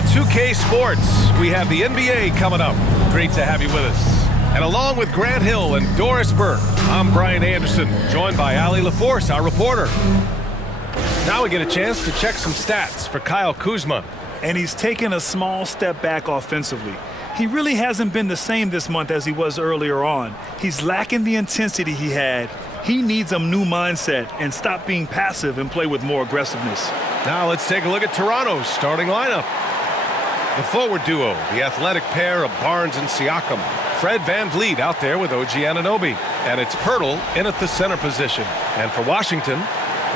to 2K Sports. We have the NBA coming up. Great to have you with us. And along with Grant Hill and Doris Burke, I'm Brian Anderson, joined by Ali LaForce, our reporter. Now we get a chance to check some stats for Kyle Kuzma. And he's taken a small step back offensively. He really hasn't been the same this month as he was earlier on. He's lacking the intensity he had. He needs a new mindset and stop being passive and play with more aggressiveness. Now let's take a look at Toronto's starting lineup. The forward duo, the athletic pair of Barnes and Siakam. Fred VanVleet out there with OG Anunoby. And it's Pirtle in at the center position. And for Washington,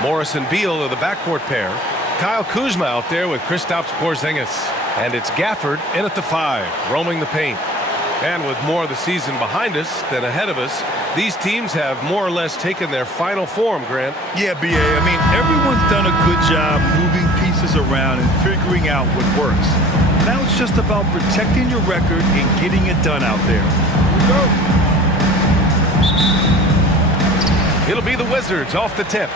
Morris and Beal are the backcourt pair. Kyle Kuzma out there with Kristaps Porzingis. And it's Gafford in at the 5, roaming the paint. And with more of the season behind us than ahead of us, these teams have more or less taken their final form, Grant. Yeah, B.A. I mean, everyone's done a good job moving pieces around and figuring out what works. Now it's just about protecting your record and getting it done out there. Here we go. It'll be the Wizards off the tip.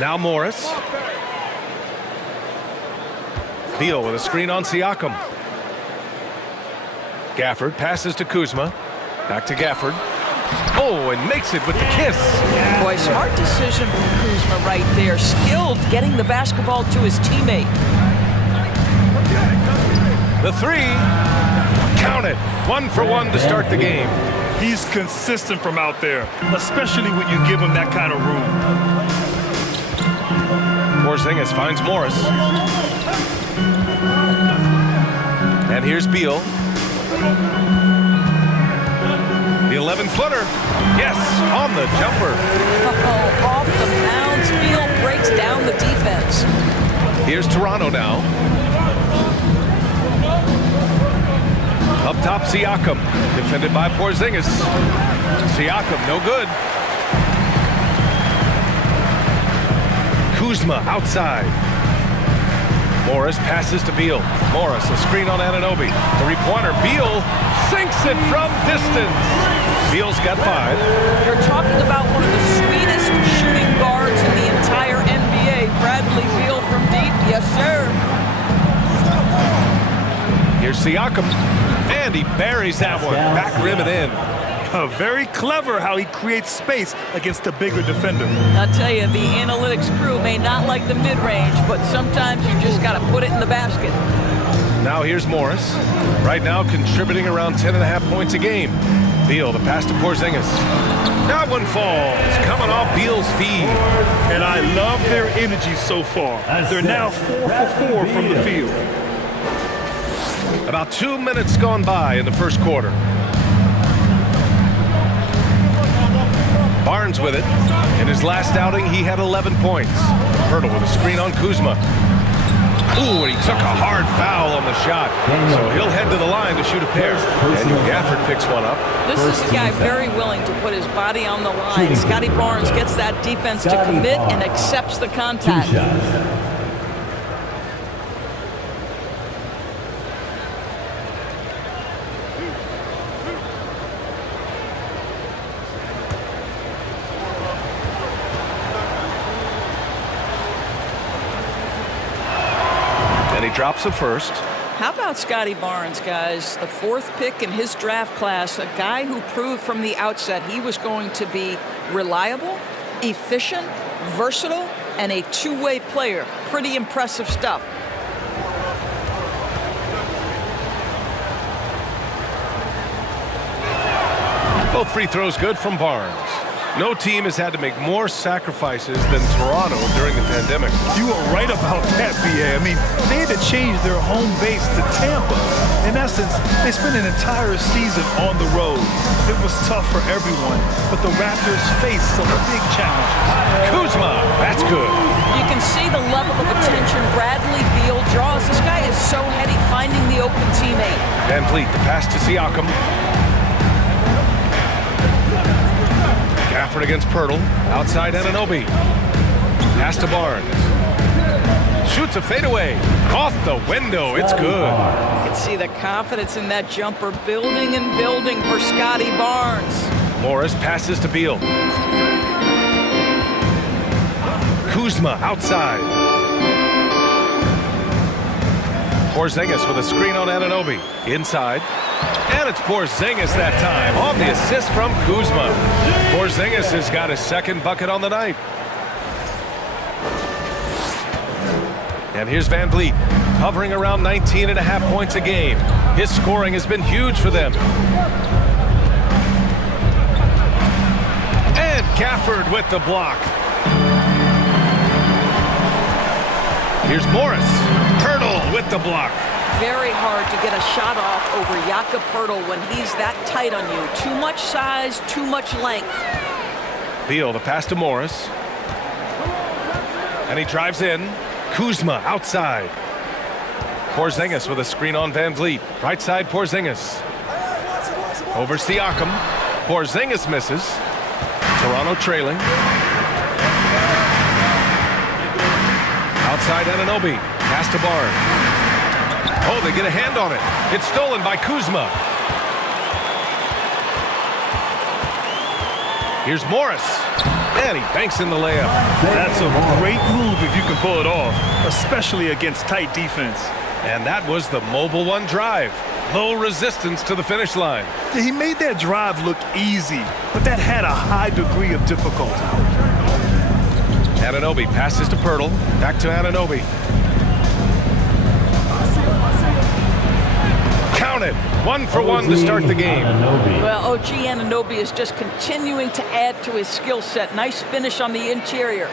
Now Morris. Beal with a screen on Siakam. Gafford passes to Kuzma. Back to Gafford. Oh, and makes it with the kiss. Boy, smart decision from Kuzma right there. Skilled getting the basketball to his teammate. The 3. Count it. 1 for 1 to start the game. He's consistent from out there, especially when you give him that kind of room. Porzingis finds Morris. And here's Beal. The 11-footer. Yes, on the jumper. Oh, off the bounce. Beal breaks down the defense. Here's Toronto now. Up top, Siakam. Defended by Porzingis. Siakam, no good. Kuzma outside. Morris passes to Beal. Morris, a screen on Anunoby. Three-pointer. Beal sinks it from distance. Beal's got 5. You're talking about one of the sweetest shooting guards in the entire NBA. Bradley Beal from deep. Yes, sir. Here's Siakam. And he buries that one. Back rim and in. Very clever how he creates space against the bigger defender. I'll tell you, the analytics crew may not like the mid-range, but sometimes you just got to put it in the basket. Now here's Morris. Right now contributing around 10.5 points a game. Beal, the pass to Porzingis. That one falls. Coming off Beal's feed. And I love their energy so far. They're now 4 for 4 from the field. About 2 minutes gone by in the first quarter. Barnes with it. In his last outing, he had 11 points. Pirtle with a screen on Kuzma. Ooh, and he took a hard foul on the shot. So he'll head to the line to shoot a pair. Daniel Gafford picks one up. This is a guy very willing to put his body on the line. Scotty Barnes gets that defense to commit and accepts the contact. And he drops it first. How about Scotty Barnes, guys? The 4th pick in his draft class, a guy who proved from the outset he was going to be reliable, efficient, versatile, and a two-way player. Pretty impressive stuff. Both free throws good from Barnes. No team has had to make more sacrifices than Toronto during the pandemic. You are right about that, B.A. I mean, they had to change their home base to Tampa. In essence, they spent an entire season on the road. It was tough for everyone, but the Raptors faced some big challenges. Kuzma, that's good. You can see the level of attention Bradley Beal draws. This guy is so heady finding the open teammate. VanVleet, the pass to Siakam. Gafford against Pirtle. Outside Anunoby. Pass to Barnes. shoots a fadeaway. Off the window, it's good. You can see the confidence in that jumper building and building for Scotty Barnes. Morris passes to Beal. Kuzma outside. Porzingis with a screen on Anunoby. Inside. And it's Porzingis that time on the assist from Kuzma. Porzingis has got his second bucket on the night. And here's Van Vliet, hovering around 19.5 points a game. His scoring has been huge for them. And Gafford with the block. Here's Morris. Hurdle with the block. Very hard to get a shot off over Jakob Poeltl when he's that tight on you. Too much size, too much length. Beal, the pass to Morris. And he drives in. Kuzma outside. Porzingis with a screen on Van Vliet. Right side, Porzingis. Over Siakam. Porzingis misses. Toronto trailing. Outside Anunoby. Pass to Barnes. Oh, they get a hand on it. It's stolen by Kuzma. Here's Morris. And he banks in the layup. That's a great move if you can pull it off, especially against tight defense. And that was the Mobile One drive. Low resistance to the finish line. He made that drive look easy, but that had a high degree of difficulty. Anunoby passes to Poeltl. Back to Anunoby. Count it. 1 for 1 to start the game. Well, OG Anunoby is just continuing to add to his skill set. Nice finish on the interior.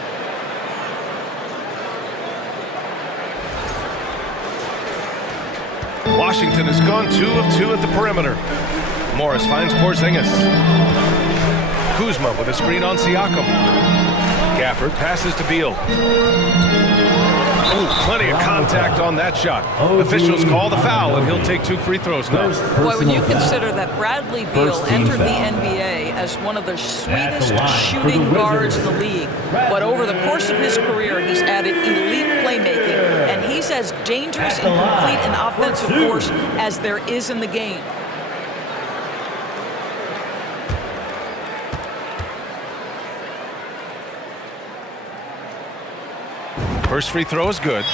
Washington has gone 2 of 2 at the perimeter. Morris finds Porzingis. Kuzma with a screen on Siakam. Gafford passes to Beal. Ooh, plenty of contact on that shot. Officials call the foul, and he'll take 2 free throws now. Boy, when you consider that Bradley Beal entered the NBA as one of the sweetest shooting guards in the league, but over the course of his career, he's added elite playmaking, and he's as dangerous and complete an offensive force as there is in the game. First free throw is good.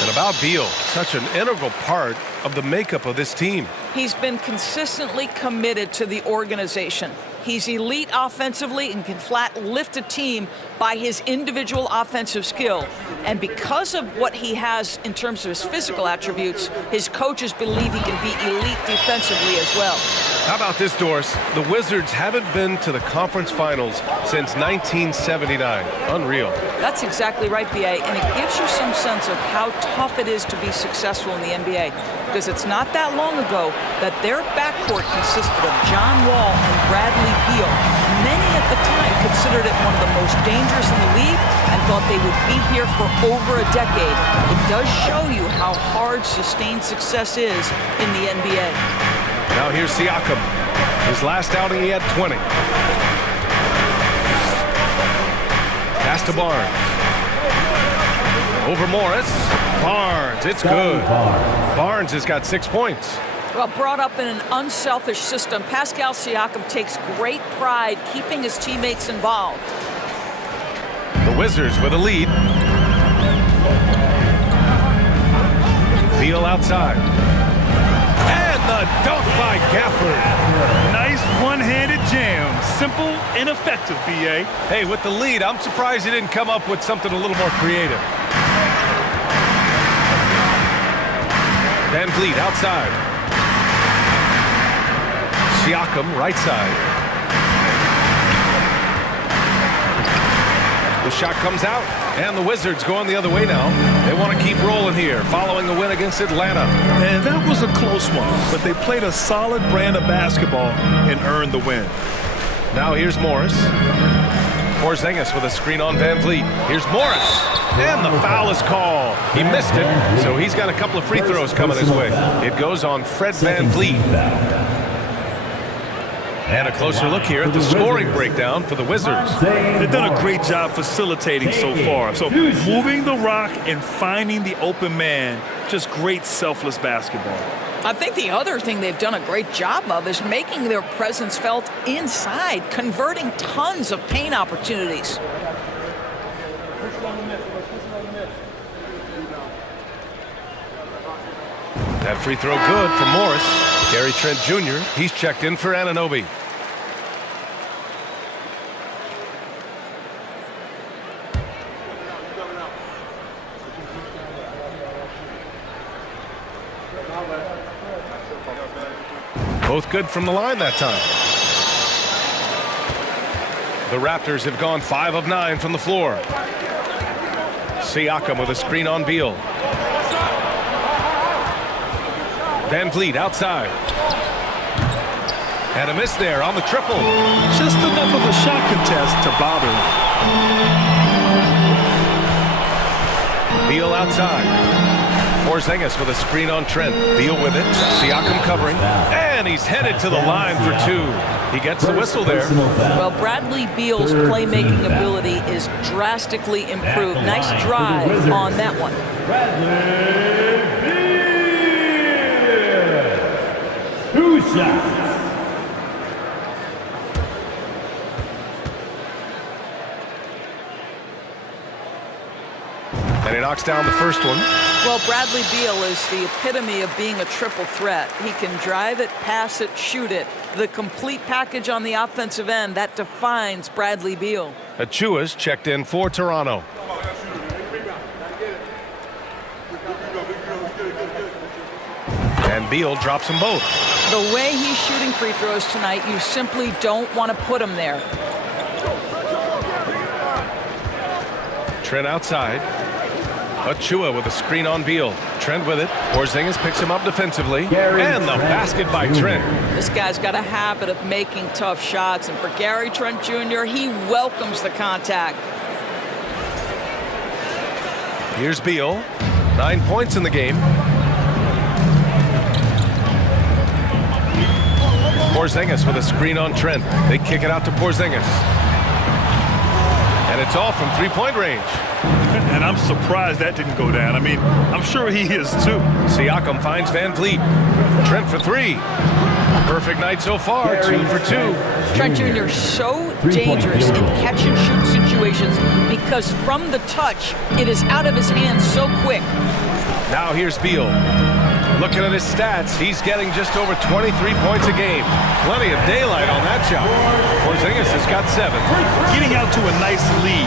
And about Beal, such an integral part of the makeup of this team. He's been consistently committed to the organization. He's elite offensively and can flat lift a team by his individual offensive skill. And because of what he has in terms of his physical attributes, his coaches believe he can be elite defensively as well. How about this, Doris? The Wizards haven't been to the conference finals since 1979. Unreal. That's exactly right, B.A., and it gives you some sense of how tough it is to be successful in the NBA. Because it's not that long ago that their backcourt consisted of John Wall and Bradley Beal. Many at the time considered it one of the most dangerous in the league and thought they would be here for over a decade. It does show you how hard sustained success is in the NBA. Now here's Siakam. His last outing, he had 20. Pass to Barnes. Over Morris. Barnes, it's good. Barnes has got 6 points. Well, brought up in an unselfish system, Pascal Siakam takes great pride keeping his teammates involved. The Wizards with a lead. Beal outside. And the dunk by Gafford. Nice one-handed jam. Simple and effective, B.A. Hey, with the lead, I'm surprised he didn't come up with something a little more creative. Van Vliet outside. Siakam right side. The shot comes out, and the Wizards going the other way now. They want to keep rolling here, following the win against Atlanta. And that was a close one, but they played a solid brand of basketball and earned the win. Now here's Morris. Porzingis with a screen on Van Vliet. Here's Morris, and the foul is called. He missed it, so he's got a couple of free throws coming his way. It goes on Fred Van Vliet. And a closer look here at the scoring breakdown for the Wizards. They've done a great job facilitating so far. So moving the rock and finding the open man, just great selfless basketball. I think the other thing they've done a great job of is making their presence felt inside, converting tons of paint opportunities. That free throw good for Morris. Gary Trent Jr., he's checked in for Anunoby. Both good from the line that time. The Raptors have gone 5 of 9 from the floor. Siakam with a screen on Beal. Van Vliet outside. And a miss there on the triple. Just enough of a shot contest to bother him. Beal outside. Porzingis with a screen on Trent. Beal with it. Siakam covering. And he's headed to the line for 2. He gets the whistle there. Well, Bradley Beal's playmaking ability is drastically improved. Nice drive on that one. Two shots. And he knocks down the first one. Well, Bradley Beal is the epitome of being a triple threat. He can drive it, pass it, shoot it. The complete package on the offensive end, that defines Bradley Beal. Achua's checked in for Toronto. And Beal drops them both. The way he's shooting free throws tonight, you simply don't want to put him there. Trent outside. Achua with a screen on Beal. Trent with it. Porzingis picks him up defensively. And the basket by Trent. This guy's got a habit of making tough shots. And for Gary Trent Jr., he welcomes the contact. Here's Beal. 9 points in the game. Porzingis with a screen on Trent. They kick it out to Porzingis. And it's all from three-point range. And I'm surprised that didn't go down. I mean, I'm sure he is too. Siakam finds Van Vliet. Trent for 3. Perfect night so far, 2 for 2. Trent Jr. so dangerous in catch-and-shoot situations because from the touch, it is out of his hands so quick. Now here's Beal. Looking at his stats, he's getting just over 23 points a game. Plenty of daylight on that shot. Porzingis has got 7. Getting out to a nice lead.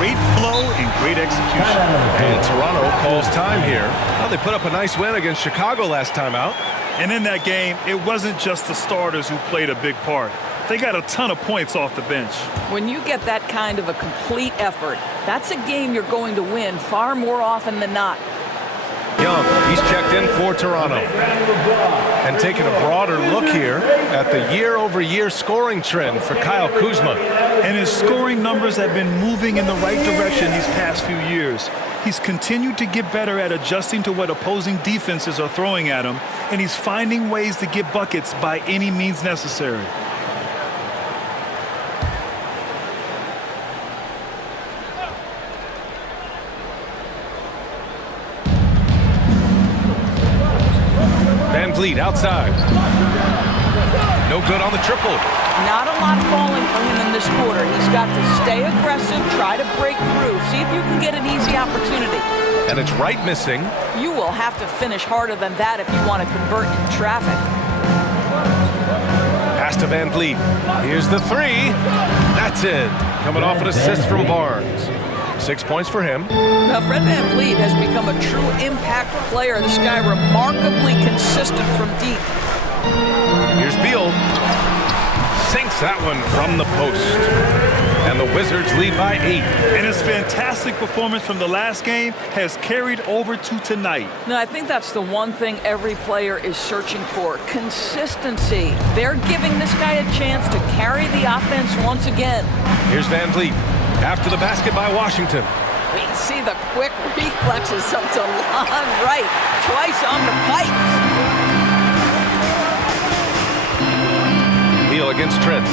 Great flow and great execution. And Toronto calls time here. Well, they put up a nice win against Chicago last time out. And in that game, it wasn't just the starters who played a big part. They got a ton of points off the bench. When you get that kind of a complete effort, that's a game you're going to win far more often than not. Young, he's checked in for Toronto. And taking a broader look here at the year-over-year scoring trend for Kyle Kuzma. And his scoring numbers have been moving in the right direction these past few years. He's continued to get better at adjusting to what opposing defenses are throwing at him, and he's finding ways to get buckets by any means necessary. Van Vliet outside. No good on the triple. Not a lot falling for him in this quarter. He's got to stay aggressive, try to break through, see if you can get an easy opportunity. And it's right missing. You will have to finish harder than that if you want to convert in traffic. Pass to Van Vliet. Here's the 3. That's it. Coming off an assist from Barnes. 6 points for him. Now, Fred Van Vliet has become a true impact player. This guy remarkably consistent from deep. Here's Beal. Sinks that one from the post. And the Wizards lead by 8. And his fantastic performance from the last game has carried over to tonight. No, I think that's the one thing every player is searching for. Consistency. They're giving this guy a chance to carry the offense once again. Here's Van Vliet. After the basket by Washington. We can see the quick reflexes of DeLon Wright. Twice on the pipes. Beal against Trent.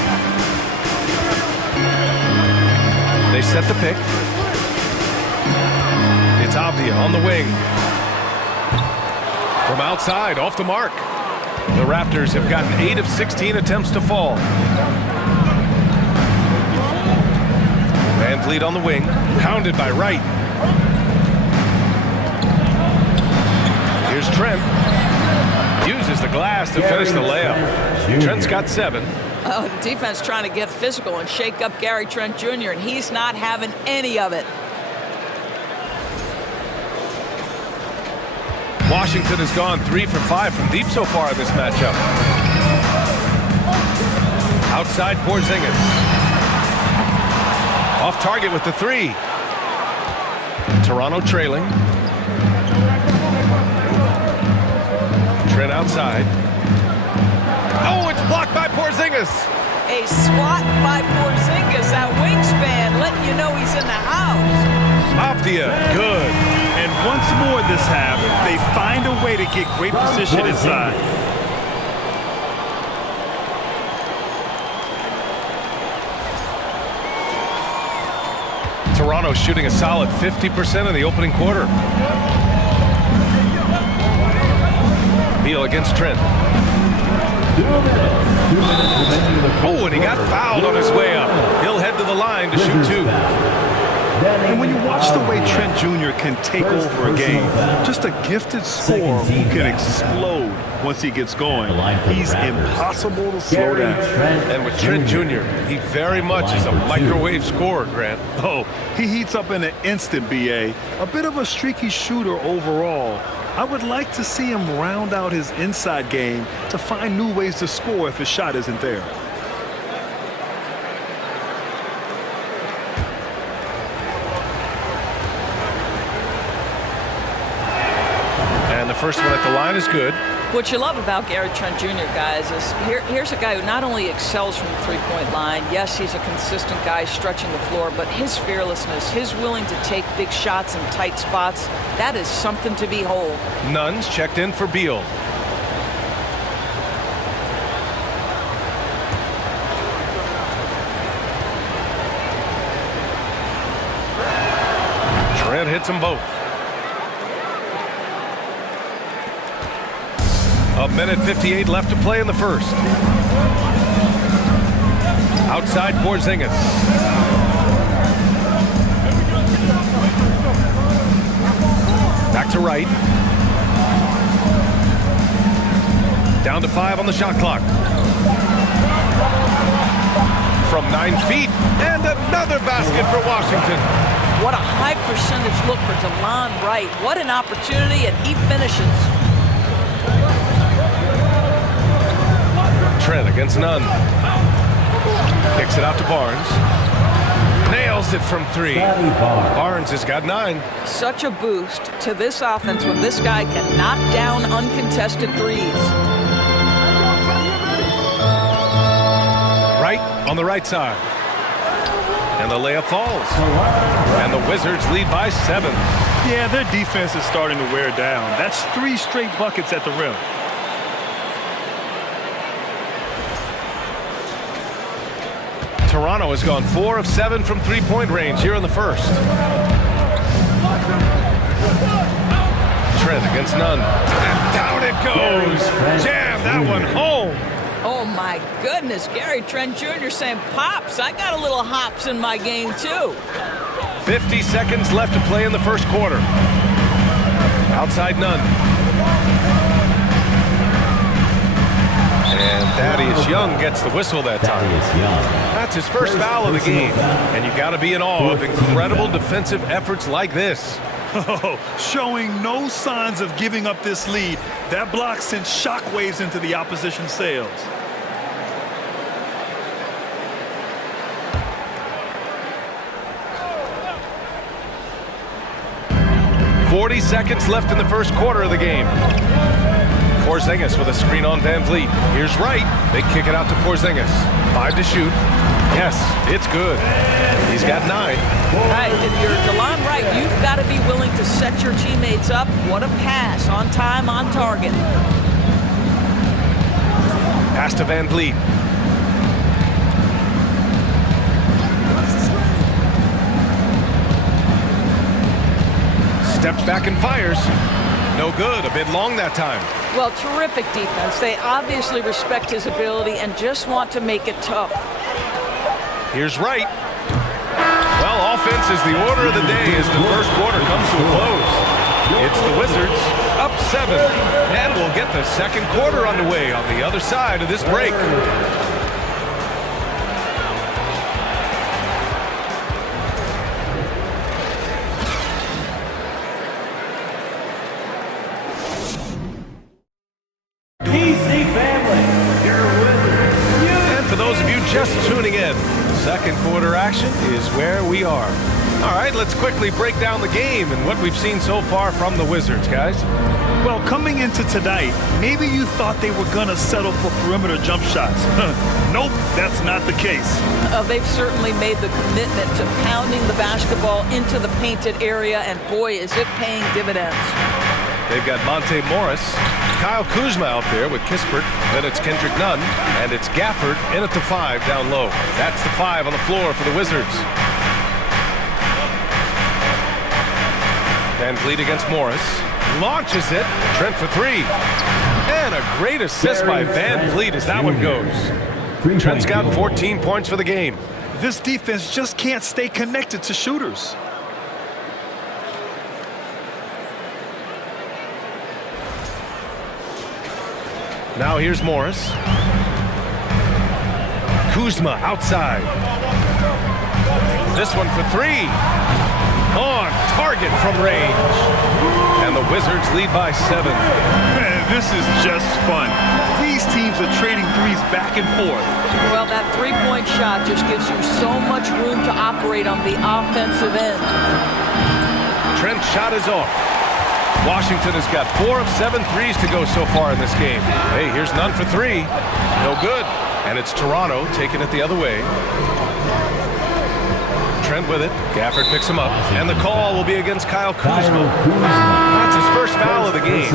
They set the pick. It's Avdia on the wing. From outside, off the mark. The Raptors have gotten 8 of 16 attempts to fall. Van Vliet on the wing, pounded by Wright. Here's Trent. Uses the glass to finish the layup. Trent's got 7. Oh, the defense trying to get physical and shake up Gary Trent Jr., and he's not having any of it. Washington has gone 3 for 5 from deep so far in this matchup. Outside Porzingis. Off target with the 3. Toronto trailing. Trent outside. Oh, it's blocked by Porzingis. A swat by Porzingis. That wingspan letting you know he's in the house. Avdia, good. And once more this half, they find a way to get great position inside. Toronto shooting a solid 50% in the opening quarter. Beal against Trent. Oh, and he got fouled on his way up. He'll head to the line to shoot 2. And when you watch the way Trent Jr. can take over a game, just a gifted scorer who can explode once he gets going. He's impossible to slow down. And with Trent Jr., he very much is a microwave scorer, Grant. Oh, he heats up in an instant, B.A. A bit of a streaky shooter overall. I would like to see him round out his inside game to find new ways to score if his shot isn't there. And the first one at the line is good. What you love about Gary Trent Jr., guys, is here's a guy who not only excels from the three-point line. Yes, he's a consistent guy stretching the floor, but his fearlessness, his willing to take big shots in tight spots, that is something to behold. Nuns checked in for Beal. Trent hits them both. A minute 58 left to play in the first. Outside Porzingis. Back to Wright. Down to 5 on the shot clock. From 9 feet, and another basket for Washington. What a high percentage look for DeLon Wright. What an opportunity, and he finishes. Trent against Nunn. Kicks it out to Barnes. Nails it from 3. Barnes has got 9. Such a boost to this offense when this guy can knock down uncontested threes. Wright on the right side. And the layup falls. And the Wizards lead by 7. Yeah, their defense is starting to wear down. That's 3 straight buckets at the rim. Toronto has gone 4 of 7 from three-point range here in the first. Trent against Nunn. And down it goes. Jam that one home. Oh, my goodness. Gary Trent Jr. saying, Pops, I got a little hops in my game, too. 50 seconds left to play in the first quarter. Outside Nunn. And Thaddeus Young gets the whistle that time. That's his first foul of the game. And you got to be in awe of incredible defensive efforts like this. Oh, showing no signs of giving up this lead. That block sent shockwaves into the opposition sails. .40 seconds left in the first quarter of the game. Porzingis with a screen on Van Vliet. Here's Wright. They kick it out to Porzingis. 5 to shoot. Yes, it's good. He's got 9. All right, if you're DeLon Wright, you've got to be willing to set your teammates up. What a pass. On time, on target. Pass to Van Vliet. steps back and fires. No good, a bit long that time. Well, terrific defense. They obviously respect his ability and just want to make it tough. Here's Wright. Well, offense is the order of the day as the first quarter comes to a close. It's the Wizards up 7, and we'll get the second quarter underway on the other side of this break. DC family, your Wizards. And for those of you just tuning in, second quarter action is where we are. All right, let's quickly break down the game and what we've seen so far from the Wizards, guys. Well, coming into tonight, maybe you thought they were going to settle for perimeter jump shots. Nope, that's not the case. They've certainly made the commitment to pounding the basketball into the painted area, and boy, is it paying dividends. They've got Monte Morris, Kyle Kuzma out there with Kispert, then it's Kendrick Nunn, and it's Gafford in at the 5 down low. That's the 5 on the floor for the Wizards. Van Vliet against Morris. Launches it. Trent for 3. And a great assist by Van Vliet as that one goes. Trent's got 14 points for the game. This defense just can't stay connected to shooters. Now here's Morris. Kuzma outside. This one for 3. On target from range. And the Wizards lead by 7. Man, this is just fun. These teams are trading threes back and forth. Well, that three-point shot just gives you so much room to operate on the offensive end. Trent's shot is off. Washington has got 4 of 7 threes to go so far in this game. Hey, here's Nunn for 3. No good. And it's Toronto taking it the other way. Trent with it. Gafford picks him up. And the call will be against Kyle Kuzma. That's his first foul of the game.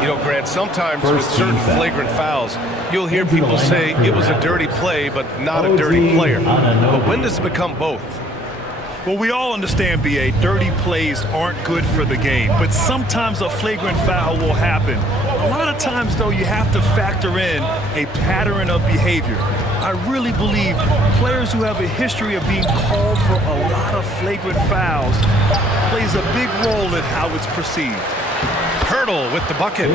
You know, Grant, sometimes with certain flagrant fouls, you'll hear people say it was a dirty play, but not a dirty player. But when does it become both? Well, we all understand, B.A., dirty plays aren't good for the game, but sometimes a flagrant foul will happen. A lot of times, though, you have to factor in a pattern of behavior. I really believe players who have a history of being called for a lot of flagrant fouls plays a big role in how it's perceived. Pirtle with the bucket.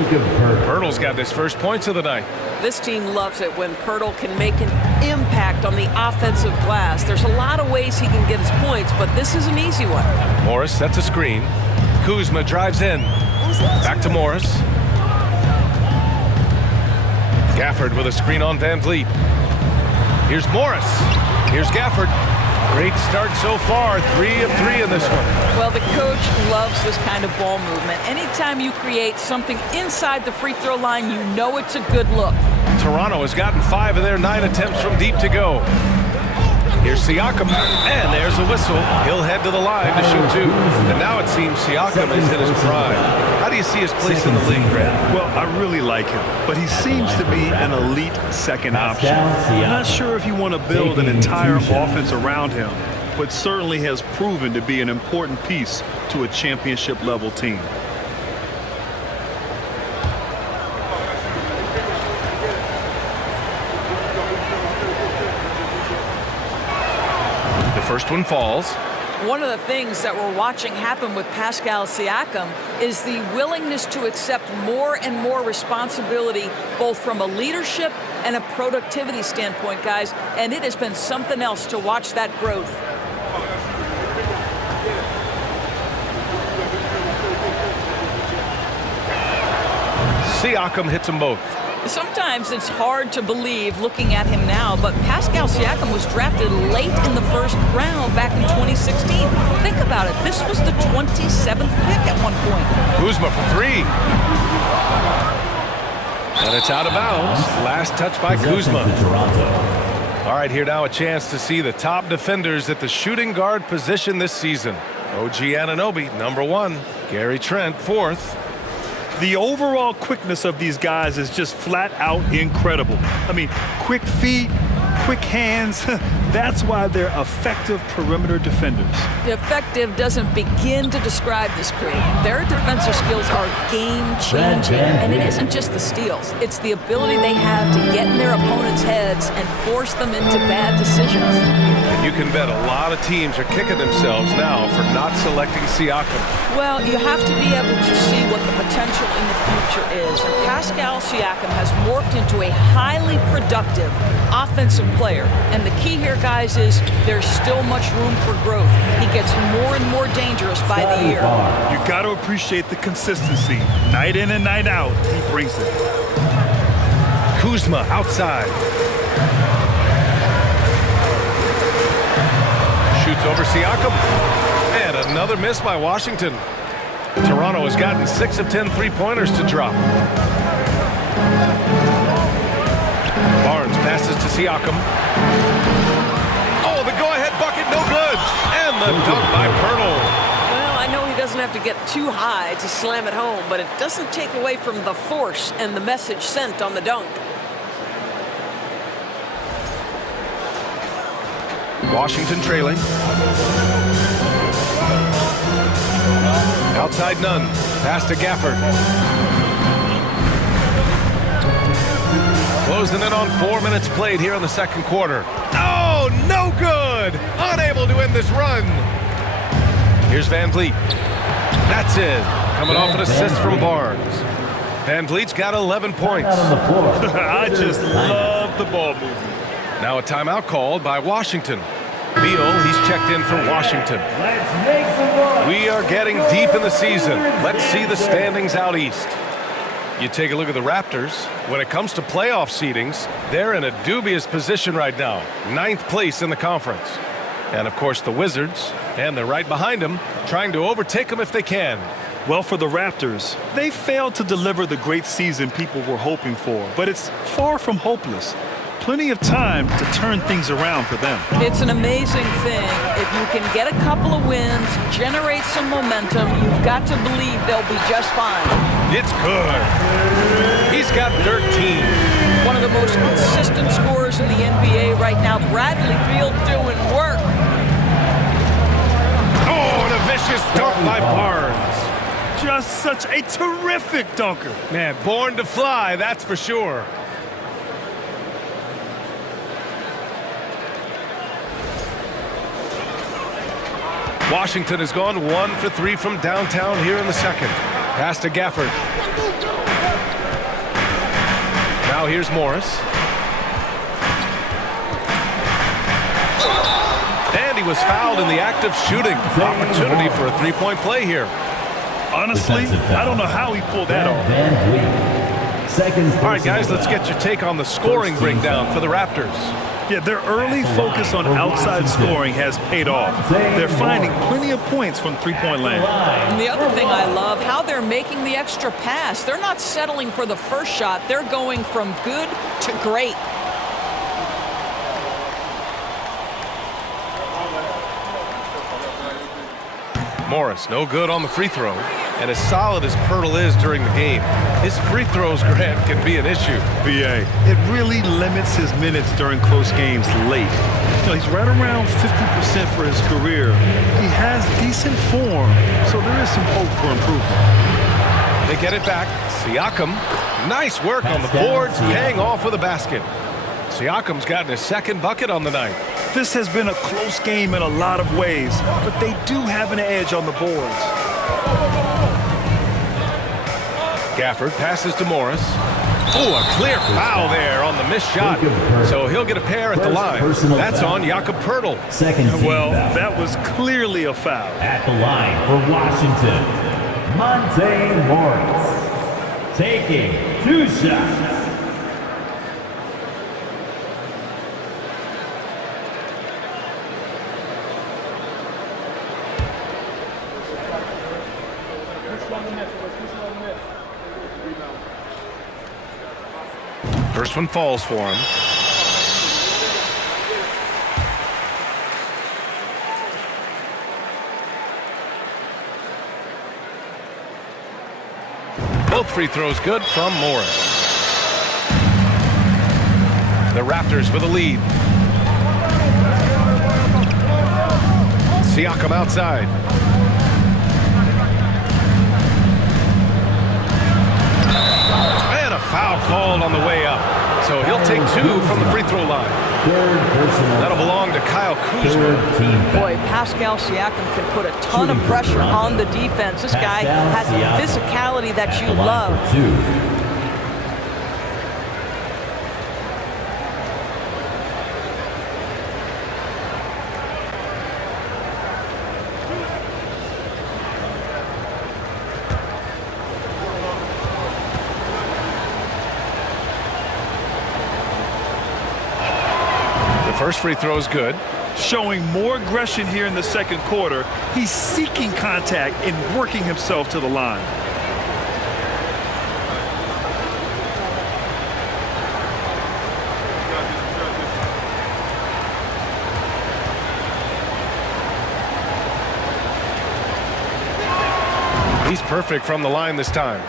Pirtle's got his first points of the night. This team loves it when Pirtle can make an impact on the offensive glass. There's a lot of ways he can get his points, but this is an easy one. Morris sets a screen. Kuzma drives in. Back to Morris. Gafford with a screen on Van Vliet. Here's Morris. Here's Gafford. Great start so far. 3 of 3 in this one. Well, the coach loves this kind of ball movement. Anytime you create something inside the free throw line, you know it's a good look. Toronto has gotten 5 of their 9 attempts from deep to go. Here's Siakam, and there's a whistle. He'll head to the line to shoot 2. And now it seems Siakam is in his prime. How do you see his place in the league, Grant? Well, I really like him, but he seems to be an elite second option. I'm not sure if you want to build an entire offense around him, but certainly has proven to be an important piece to a championship-level team. First one falls. One of the things that we're watching happen with Pascal Siakam is the willingness to accept more and more responsibility, both from a leadership and a productivity standpoint, guys, and it has been something else to watch that growth. Siakam hits them both. Sometimes it's hard to believe looking at him now, but Pascal Siakam was drafted late in the first round back in 2016. Think about it. This was the 27th pick at one point. Kuzma for 3. And it's out of bounds. Last touch by Kuzma. All right, here now a chance to see the top defenders at the shooting guard position this season. OG Anunoby, number 1. Gary Trent, 4th. The overall quickness of these guys is just flat out incredible. I mean, quick feet, quick hands, That's why they're effective perimeter defenders. Effective doesn't begin to describe this crew. Their defensive skills are game-changing, and it isn't just the steals. It's the ability they have to get in their opponent's heads and force them into bad decisions. And you can bet a lot of teams are kicking themselves now for not selecting Siakam. Well, you have to be able to see what the potential in the future is. And Pascal Siakam has morphed into a highly productive offensive player. And the key here, guys, is there's still much room for growth. He gets more and more dangerous by the year. You got to appreciate the consistency. Night in and night out, he brings it. Kuzma outside. Shoots over Siakam. And another miss by Washington. Toronto has gotten 6 of 10 three-pointers to drop. Barnes passes to Siakam. Oh, the go-ahead bucket, no good. And the dunk by Pirtle. Well, I know he doesn't have to get too high to slam it home, but it doesn't take away from the force and the message sent on the dunk. Washington trailing. Outside none. Pass to Gafford. Closing in on 4 minutes played here in the second quarter. Oh, no good! Unable to end this run. Here's Van Vliet. That's it. Coming off an assist from Barnes. Van Vliet's got 11 points. I just love the ball movement. Now a timeout called by Washington. Beal, he's checked in for Washington. Let's make some noise. We are getting deep in the season. Let's see the standings out east. You take a look at the Raptors. When it comes to playoff seedings, they're in a dubious position right now. 9th place in the conference. And of course the Wizards, and they're right behind them, trying to overtake them if they can. Well, for the Raptors, they failed to deliver the great season people were hoping for, but it's far from hopeless. Plenty of time to turn things around for them. It's an amazing thing. If you can get a couple of wins, generate some momentum, you've got to believe they'll be just fine. It's good. He's got 13. One of the most consistent scorers in the NBA right now. Bradley Beal doing work. Oh, and a vicious dunk by Barnes. Just such a terrific dunker. Man, born to fly, that's for sure. Washington has gone 1 for 3 from downtown here in the second. Pass to Gafford. Now here's Morris. And he was fouled in the act of shooting. Opportunity for a three-point play here. Honestly, I don't know how he pulled that off. All right, guys, let's get your take on the scoring breakdown for the Raptors. Yeah, their early focus on outside scoring has paid off. They're finding plenty of points from three-point land. And the other thing I love, how they're making the extra pass. They're not settling for the first shot. They're going from good to great. Morris, no good on the free throw. And as solid as Pirtle is during the game, his free throws, Grant, can be an issue. BA, it really limits his minutes during close games late. You know, he's right around 50% for his career. He has decent form, so there is some hope for improvement. They get it back. Siakam, nice work on the boards, paying off with a basket. Siakam's gotten his second bucket on the night. This has been a close game in a lot of ways, but they do have an edge on the boards. Gafford passes to Morris. Oh, a clear foul there on the missed shot. So he'll get a pair at the line. That's on Jakob Pirtle. Well, that was clearly a foul. At the line for Washington, Monte Morris, taking 2 shots. First one falls for him. Both free throws good from Morris. The Raptors with a lead. Siakam outside. And a foul called on the way up. So he'll take 2 from the free throw line. That'll belong to Kyle Kuzma. Boy, Pascal Siakam can put a ton of pressure on the defense. This guy has physicality that you love. First free throw is good. Showing more aggression here in the second quarter. He's seeking contact and working himself to the line. He's perfect from the line this time.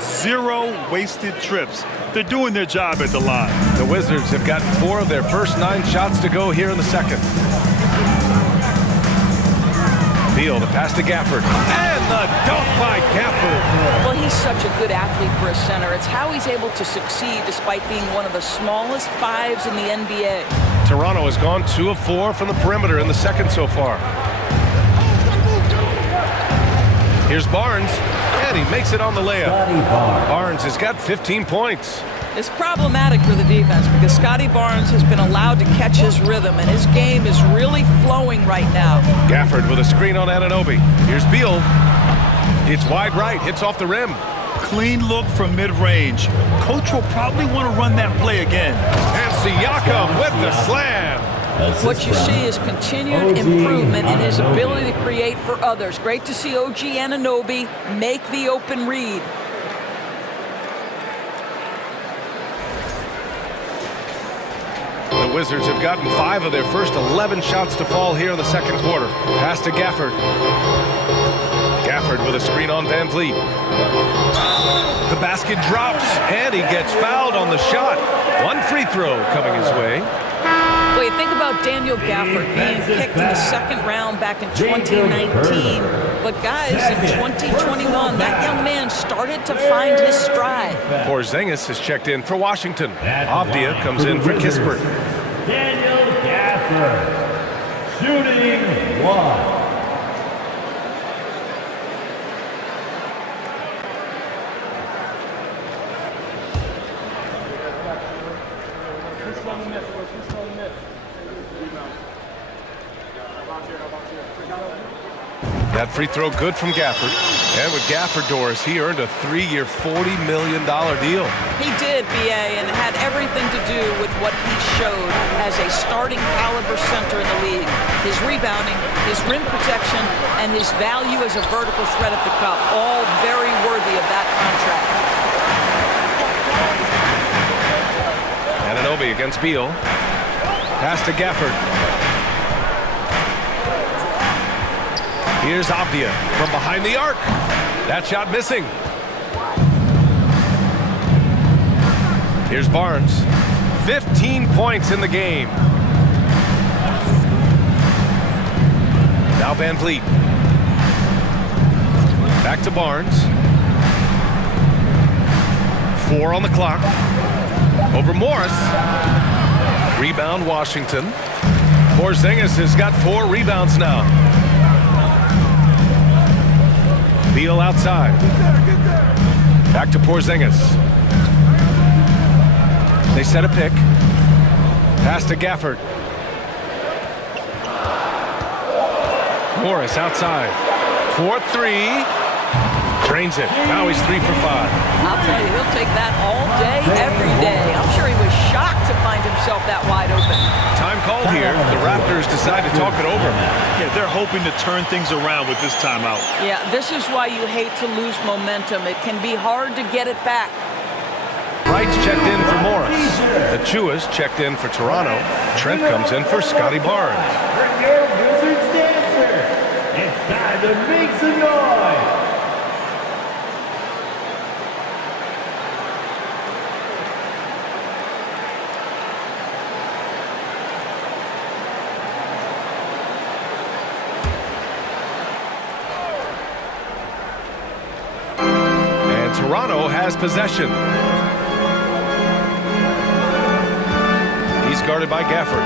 0 wasted trips. They're doing their job at the line. The Wizards have gotten 4 of their first 9 shots to go here in the second. Beal, the pass to Gafford. And the dunk by Gafford. Well, he's such a good athlete for a center. It's how he's able to succeed despite being one of the smallest 5s in the NBA. Toronto has gone 2 of 4 from the perimeter in the second so far. Here's Barnes, and he makes it on the layup. Barnes has got 15 points. It's problematic for the defense because Scotty Barnes has been allowed to catch his rhythm, and his game is really flowing right now. Gafford with a screen on Anunoby. Here's Beal. It's wide right, hits off the rim. Clean look from mid-range. Coach will probably want to run that play again. And Siakam with the slam. What you see is continued improvement in his ability to create for others. Great to see OG Anunoby make the open read. The Wizards have gotten 5 of their first 11 shots to fall here in the second quarter. Pass to Gafford. Gafford with a screen on Van Vliet. The basket drops, and he gets fouled on the shot. 1 free throw coming his way. Well, you think about Daniel Gafford being picked in the second round back in 2019. But guys, in 2021, that young man started to find his stride. Porzingis has checked in for Washington. Avdia comes in for Kispert. Daniel Gafford, shooting 1. That free throw good from Gafford. And with Gafford, Doris, he earned a 3-year, $40 million deal. He did, B.A., and had everything to do with what he showed as a starting caliber center in the league. His rebounding, his rim protection, and his value as a vertical threat at the cup, all very worthy of that contract. Anunoby against Beal. Pass to Gafford. Here's Avdia from behind the arc. That shot missing. Here's Barnes. 15 points in the game. Now Van Vliet. Back to Barnes. 4 on the clock. Over Morris. Rebound Washington. Porzingis has got 4 rebounds now. Beal outside. Back to Porzingis. They set a pick. Pass to Gafford. Morris outside. 4-3. Drains it. Now he's 3 for 5. I'll tell you, he'll take that all day, every day. I'm sure he was shocked to find himself that wide open. Time called here. The Raptors decide to talk it over. Yeah, they're hoping to turn things around with this timeout. Yeah, this is why you hate to lose momentum. It can be hard to get it back. Wright's checked in for Morris. Achua's checked in for Toronto. Trent comes in for Scotty Barnes. Bring your Wizards dancer. It's time to make some noise. has possession. He's guarded by Gafford.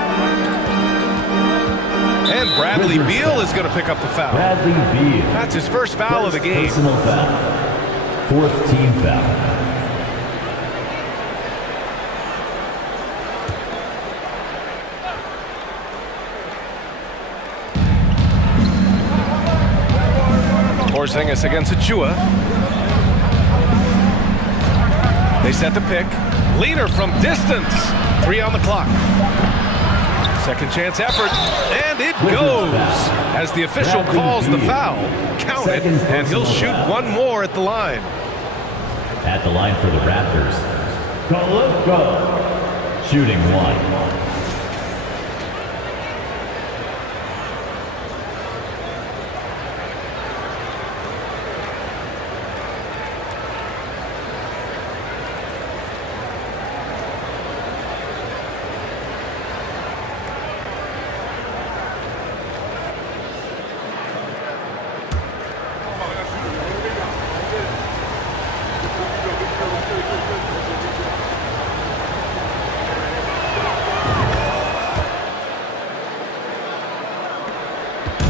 And Bradley Beal is going to pick up the foul. Bradley Beal. That's his first foul of the game. Personal foul. 4th team foul. Porzingis against Achua. They set the pick. Leaner from distance. 3 on the clock. Second chance effort, and it goes. As the official calls the foul, count it, and he'll shoot one more at the line. At the line for the Raptors, Go. Shooting 1.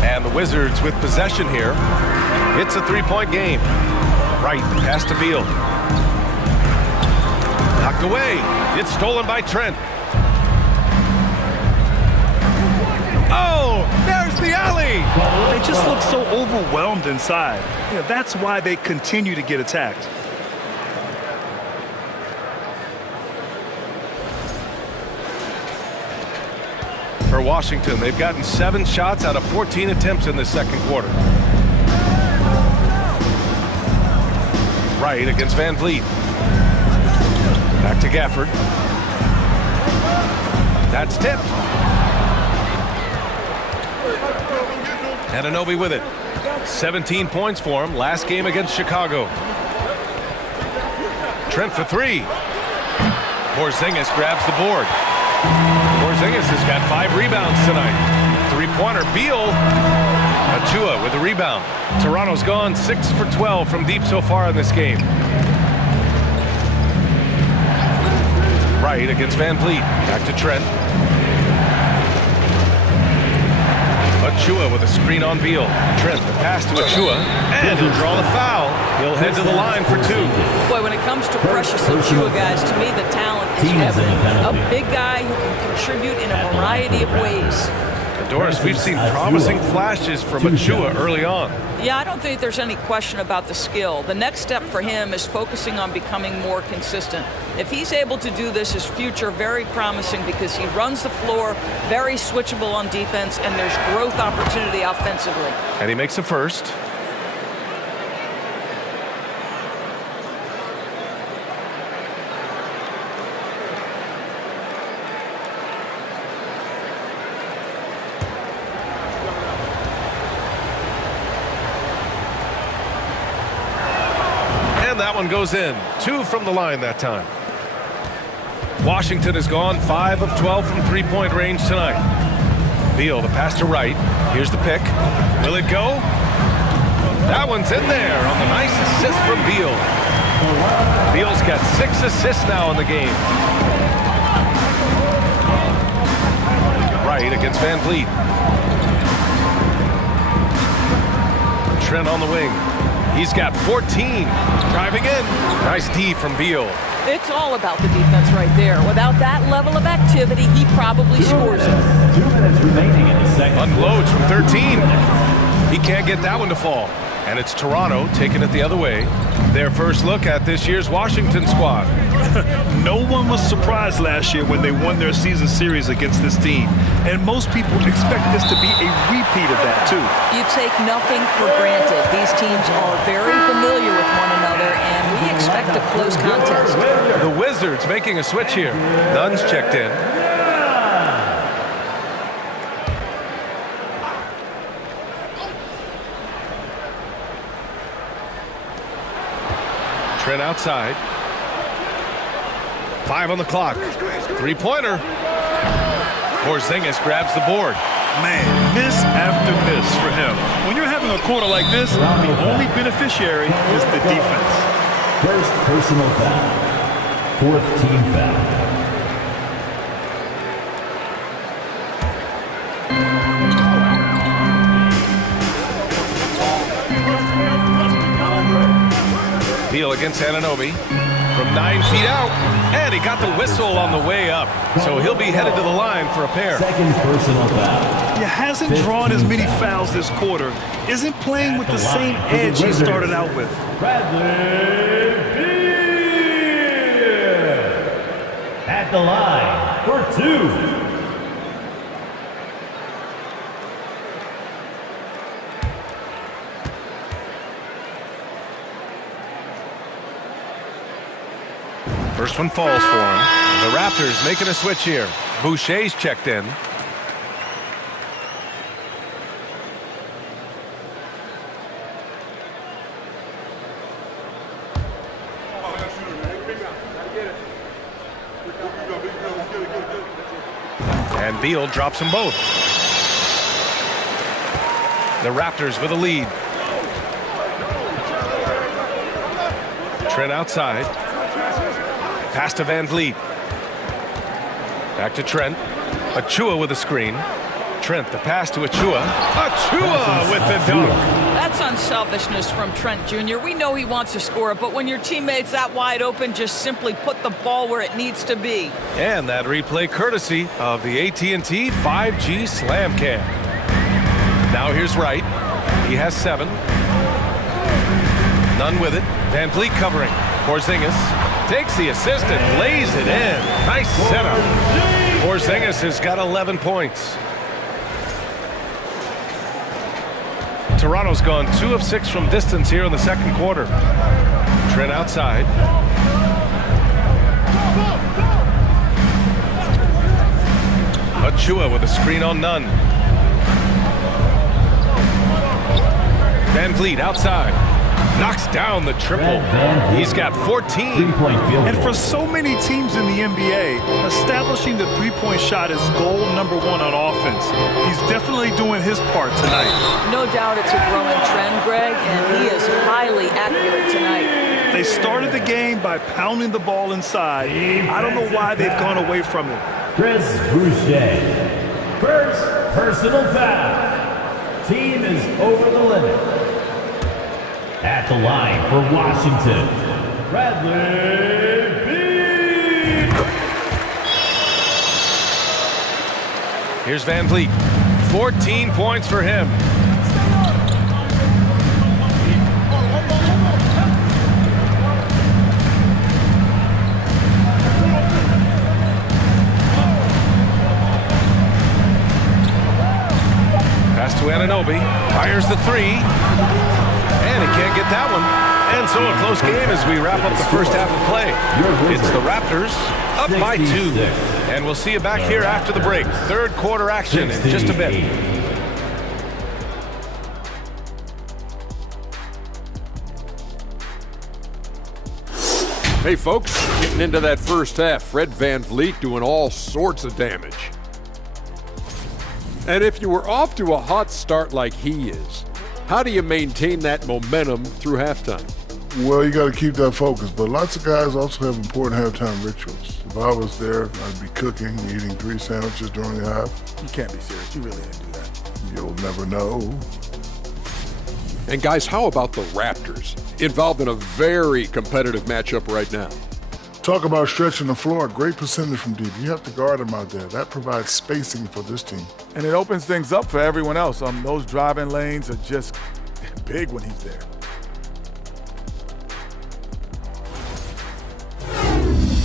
And the Wizards with possession here. It's a 3-point game. Right, the pass to Beal. Knocked away. It's stolen by Trent. Oh, there's the alley. They just look so overwhelmed inside. Yeah, that's why they continue to get attacked. For Washington, they've gotten 7 shots out of 14 attempts in the second quarter. Right against Van Vliet. Back to Gafford. That's tipped. Anunoby with it. 17 points for him. Last game against Chicago. Trent for 3. Porzingis grabs the board. Porzingis has got 5 rebounds tonight. 3-pointer. Beal. Achua with a rebound. Toronto's gone 6 for 12 from deep so far in this game. Right against Van Vliet. Back to Trent. Achua with a screen on Beal. Trent, the pass to Achua, and he'll draw the foul. He'll head to the line for 2. Boy, when it comes to Precious Achua, guys, to me the talent is evident. A big guy who can contribute in a variety of ways. Doris, we've seen promising flashes from Achua early on. Yeah, I don't think there's any question about the skill. The next step for him is focusing on becoming more consistent. If he's able to do this, his future very promising because he runs the floor, very switchable on defense, and there's growth opportunity offensively. And he makes a first. That one goes in. 2 from the line that time. Washington has gone 5 of 12 from 3-point range tonight. Beal, the pass to Right. Here's the pick. Will it go? That one's in there on the nice assist from Beal. Beal's got 6 assists now in the game. Right against Van Vliet. Trent on the wing. He's got 14. Driving in. Nice D from Beal. It's all about the defense right there. Without that level of activity, he probably scores it. 2 minutes remaining in the second. Unloads from 13. He can't get that one to fall. And it's Toronto taking it the other way. Their first look at this year's Washington squad. No one was surprised last year when they won their season series against this team. And most people expect this to be a repeat of that, too. You take nothing for granted. These teams are very familiar with one another, and we expect a close contest. The Wizards making a switch here. Nunn's checked in. Trent outside. 5 on the clock. 3-pointer. Porzingis grabs the board. Man, miss after miss for him. When you're having a quarter like this, the only beneficiary is the defense. First personal foul. Fourth team foul. Beal against Anunoby from 9 feet out, and he got the whistle on the way up, so he'll be headed to the line for a pair. Second personal foul. He hasn't drawn as many fouls this quarter. Isn't playing with the same edge he started out with. Bradley Beal at the line for 2. First one falls for him. The Raptors making a switch here. Boucher's checked in. And Beal drops them both. The Raptors with a lead. Trent outside. Pass to Van Vliet. Back to Trent. Achua with a screen. Trent, the pass to Achua. Achua with the dunk. That's unselfishness from Trent Jr. We know he wants to score it, but when your teammate's that wide open, just simply put the ball where it needs to be. And that replay courtesy of the AT&T 5G Slam Cam. Now here's Wright. He has 7. None with it. Van Vliet covering. Porzingis takes the assist and lays it in. Nice setup. Porzingis has got 11 points. Toronto's gone 2 of 6 from distance here in the second quarter. Trent outside. Achua with a screen on Nunn. Van Vliet outside. Knocks down the triple. He's got 14. And for so many teams in the NBA, establishing the three-point shot is goal number 1 on offense. He's definitely doing his part tonight. No doubt it's a growing trend, Greg, and he is highly accurate tonight. They started the game by pounding the ball inside. I don't know why they've gone away from it. Chris Boucher. First personal foul. Team is over the limit. At the line for Washington, Bradley Beal. Here's Van Vliet. 14 points for him. Pass to Anunoby. Fires the 3. And he can't get that one. And so a close game as we wrap up the first half of play. It's the Raptors up by 2. And we'll see you back here after the break. Third quarter action in just a bit. Hey folks, getting into that first half, Fred Van Vliet doing all sorts of damage. And if you were off to a hot start like he is, how do you maintain that momentum through halftime? Well, you got to keep that focus, but lots of guys also have important halftime rituals. If I was there, I'd be cooking, eating 3 sandwiches during the half. You can't be serious. You really didn't do that. You'll never know. And guys, how about the Raptors? Involved in a very competitive matchup right now. Talk about stretching the floor. Great percentage from deep. You have to guard them out there. That provides spacing for this team. And it opens things up for everyone else. Those driving lanes are just big when he's there.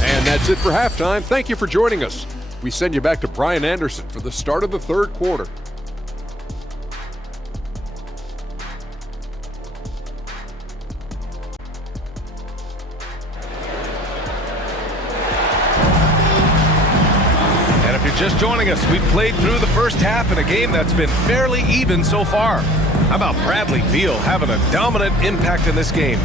And that's it for halftime. Thank you for joining us. We send you back to Brian Anderson for the start of the third quarter. Just joining us, we've played through the first half in a game that's been fairly even so far. How about Bradley Beal having a dominant impact in this game?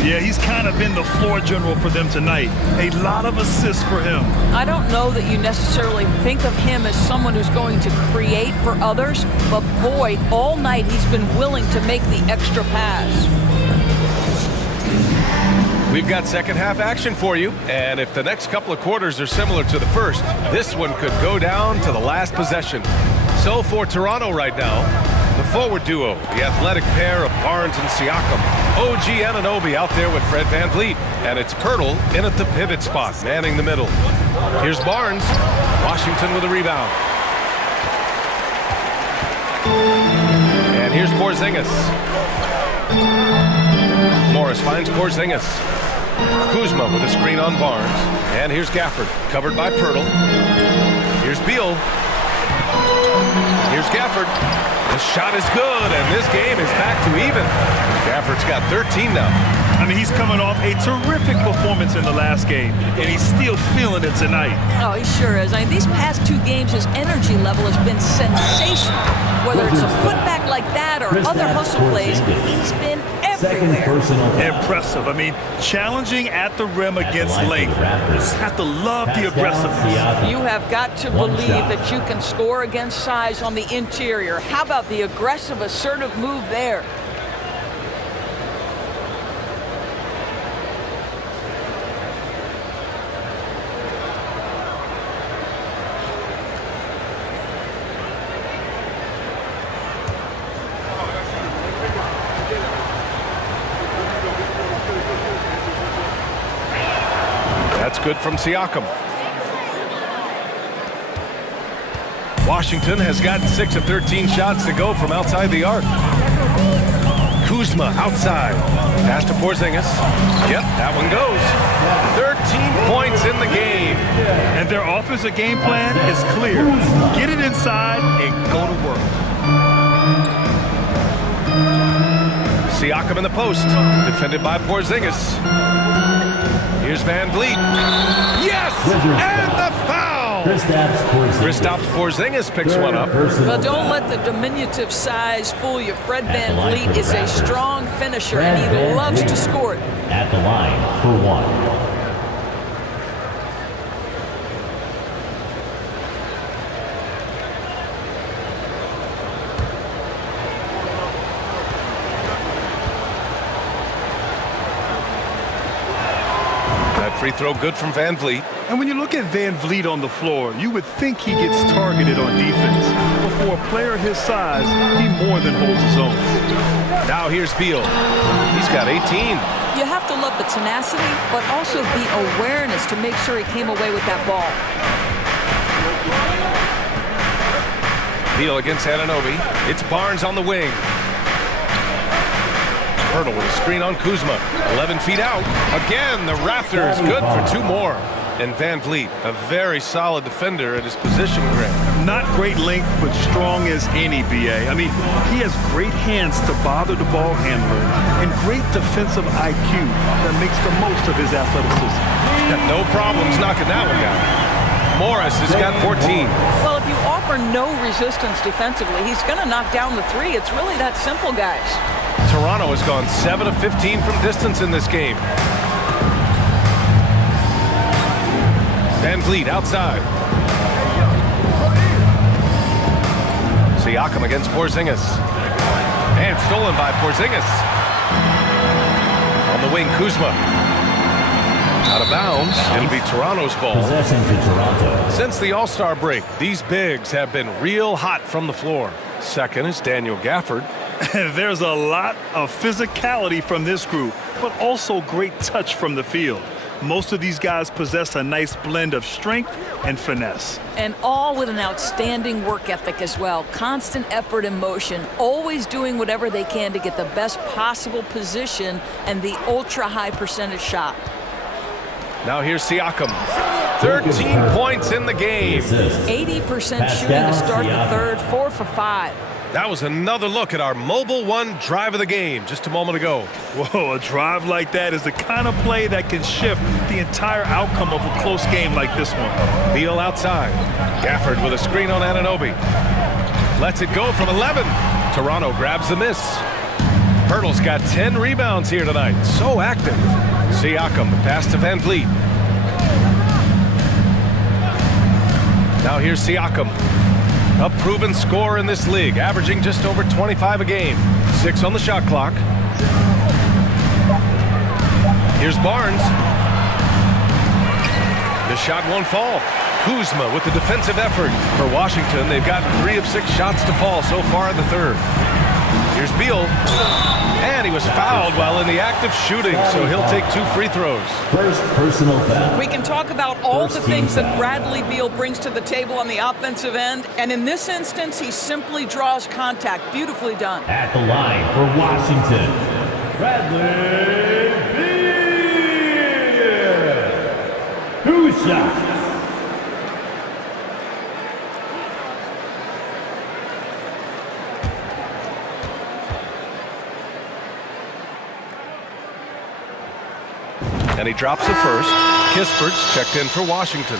Yeah, he's kind of been the floor general for them tonight. A lot of assists for him. I don't know that you necessarily think of him as someone who's going to create for others, but boy, all night he's been willing to make the extra pass. We've got second half action for you, and if the next couple of quarters are similar to the first, this one could go down to the last possession. So for Toronto right now, the forward duo, the athletic pair of Barnes and Siakam. OG Anunoby out there with Fred VanVleet, and it's Pirtle in at the pivot spot, manning the middle. Here's Barnes, Washington with a rebound. And here's Porzingis. Morris finds Porzingis. Kuzma with a screen on Barnes. And here's Gafford, covered by Pirtle. Here's Beal. Here's Gafford. The shot is good, and this game is back to even. Gafford's got 13 now. I mean, he's coming off a terrific performance in the last game, and he's still feeling it tonight. Oh, he sure is. I mean, these past 2 games, his energy level has been sensational. Whether it's a putback like that or other hustle plays, he's been everywhere. Impressive. I mean, challenging at the rim against length. Just have to love the aggressiveness. You have got to believe that you can score against size on the interior. How about the aggressive, assertive move there? That's good from Siakam. Washington has gotten 6 of 13 shots to go from outside the arc. Kuzma outside. Pass to Porzingis. Yep, that one goes. 13 points in the game. And their offensive game plan is clear. Get it inside and go to work. Siakam in the post. Defended by Porzingis. Here's VanVleet. Yes! And the foul! Kristaps Porzingis picks one up. Well, don't let the diminutive size fool you. Fred VanVleet is a strong finisher, and he loves to score it. At the line for 1. Free throw good from VanVleet. And when you look at VanVleet on the floor, you would think he gets targeted on defense. But for a player his size, he more than holds his own. Now here's Beal. He's got 18. You have to love the tenacity, but also the awareness to make sure he came away with that ball. Beal against Anunoby. It's Barnes on the wing. Pirtle with a screen on Kuzma. 11 feet out. Again, the Raptors good for 2 more. And VanVleet, a very solid defender at his position grab. Not great length, but strong as any, BA. I mean, he has great hands to bother the ball handler and great defensive IQ that makes the most of his athleticism. No problems knocking that one down. Morris has got 14. Well, if you offer no resistance defensively, he's going to knock down the 3. It's really that simple, guys. Toronto has gone 7 of 15 from distance in this game. VanVleet outside. Siakam against Porzingis. And stolen by Porzingis. On the wing, Kuzma. Out of bounds. It'll be Toronto's ball. Possession to Toronto. Since the All-Star break, these bigs have been real hot from the floor. Second is Daniel Gafford. There's a lot of physicality from this group, but also great touch from the field. Most of these guys possess a nice blend of strength and finesse. And all with an outstanding work ethic as well. Constant effort and motion, always doing whatever they can to get the best possible position and the ultra-high percentage shot. Now here's Siakam. 13 points in the game. 80% shooting to start the third, 4 for 5. That was another look at our Mobile One drive of the game just a moment ago. Whoa, a drive like that is the kind of play that can shift the entire outcome of a close game like this one. Beal outside. Gafford with a screen on Anunoby. Lets it go from 11. Toronto grabs the miss. Pirtle's got 10 rebounds here tonight. So active. Siakam, the pass to VanVleet. Now here's Siakam. A proven scorer in this league, averaging just over 25 a game. 6 on the shot clock. Here's Barnes. The shot won't fall. Kuzma with the defensive effort. For Washington, they've gotten 3 of 6 shots to fall so far in the third. Here's Beal. And he was fouled while in the act of shooting, so he'll take 2 free throws. First personal foul. We can talk about all First the things team that foul. Bradley Beal brings to the table on the offensive end, and in this instance, he simply draws contact. Beautifully done. At the line for Washington, Bradley Beal. 2 shots. And he drops the first. Kispert's checked in for Washington.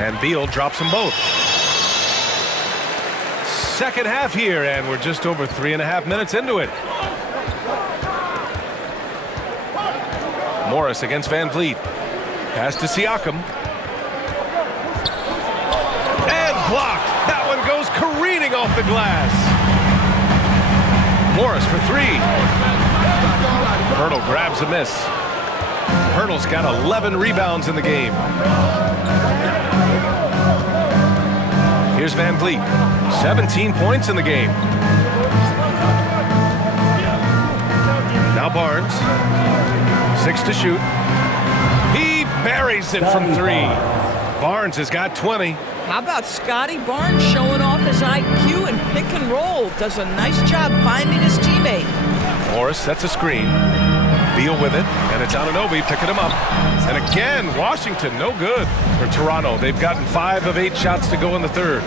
And Beal drops them both. Second half here, and we're just over 3.5 minutes into it. Morris against Van Vliet. Pass to Siakam. And blocked. That one goes careening off the glass. Morris for 3. Pirtle grabs a miss. Pirtle's got 11 rebounds in the game. Here's Van Vliet. 17 points in the game. Now Barnes. 6 to shoot. He buries it from 3. Barnes has got 20. How about Scotty Barnes showing off his IQ and pick and roll? Does a nice job finding his teammate. Morris sets a screen. Beal with it, and it's Anunoby picking him up. And again, Washington, no good for Toronto. They've gotten 5 of 8 shots to go in the third.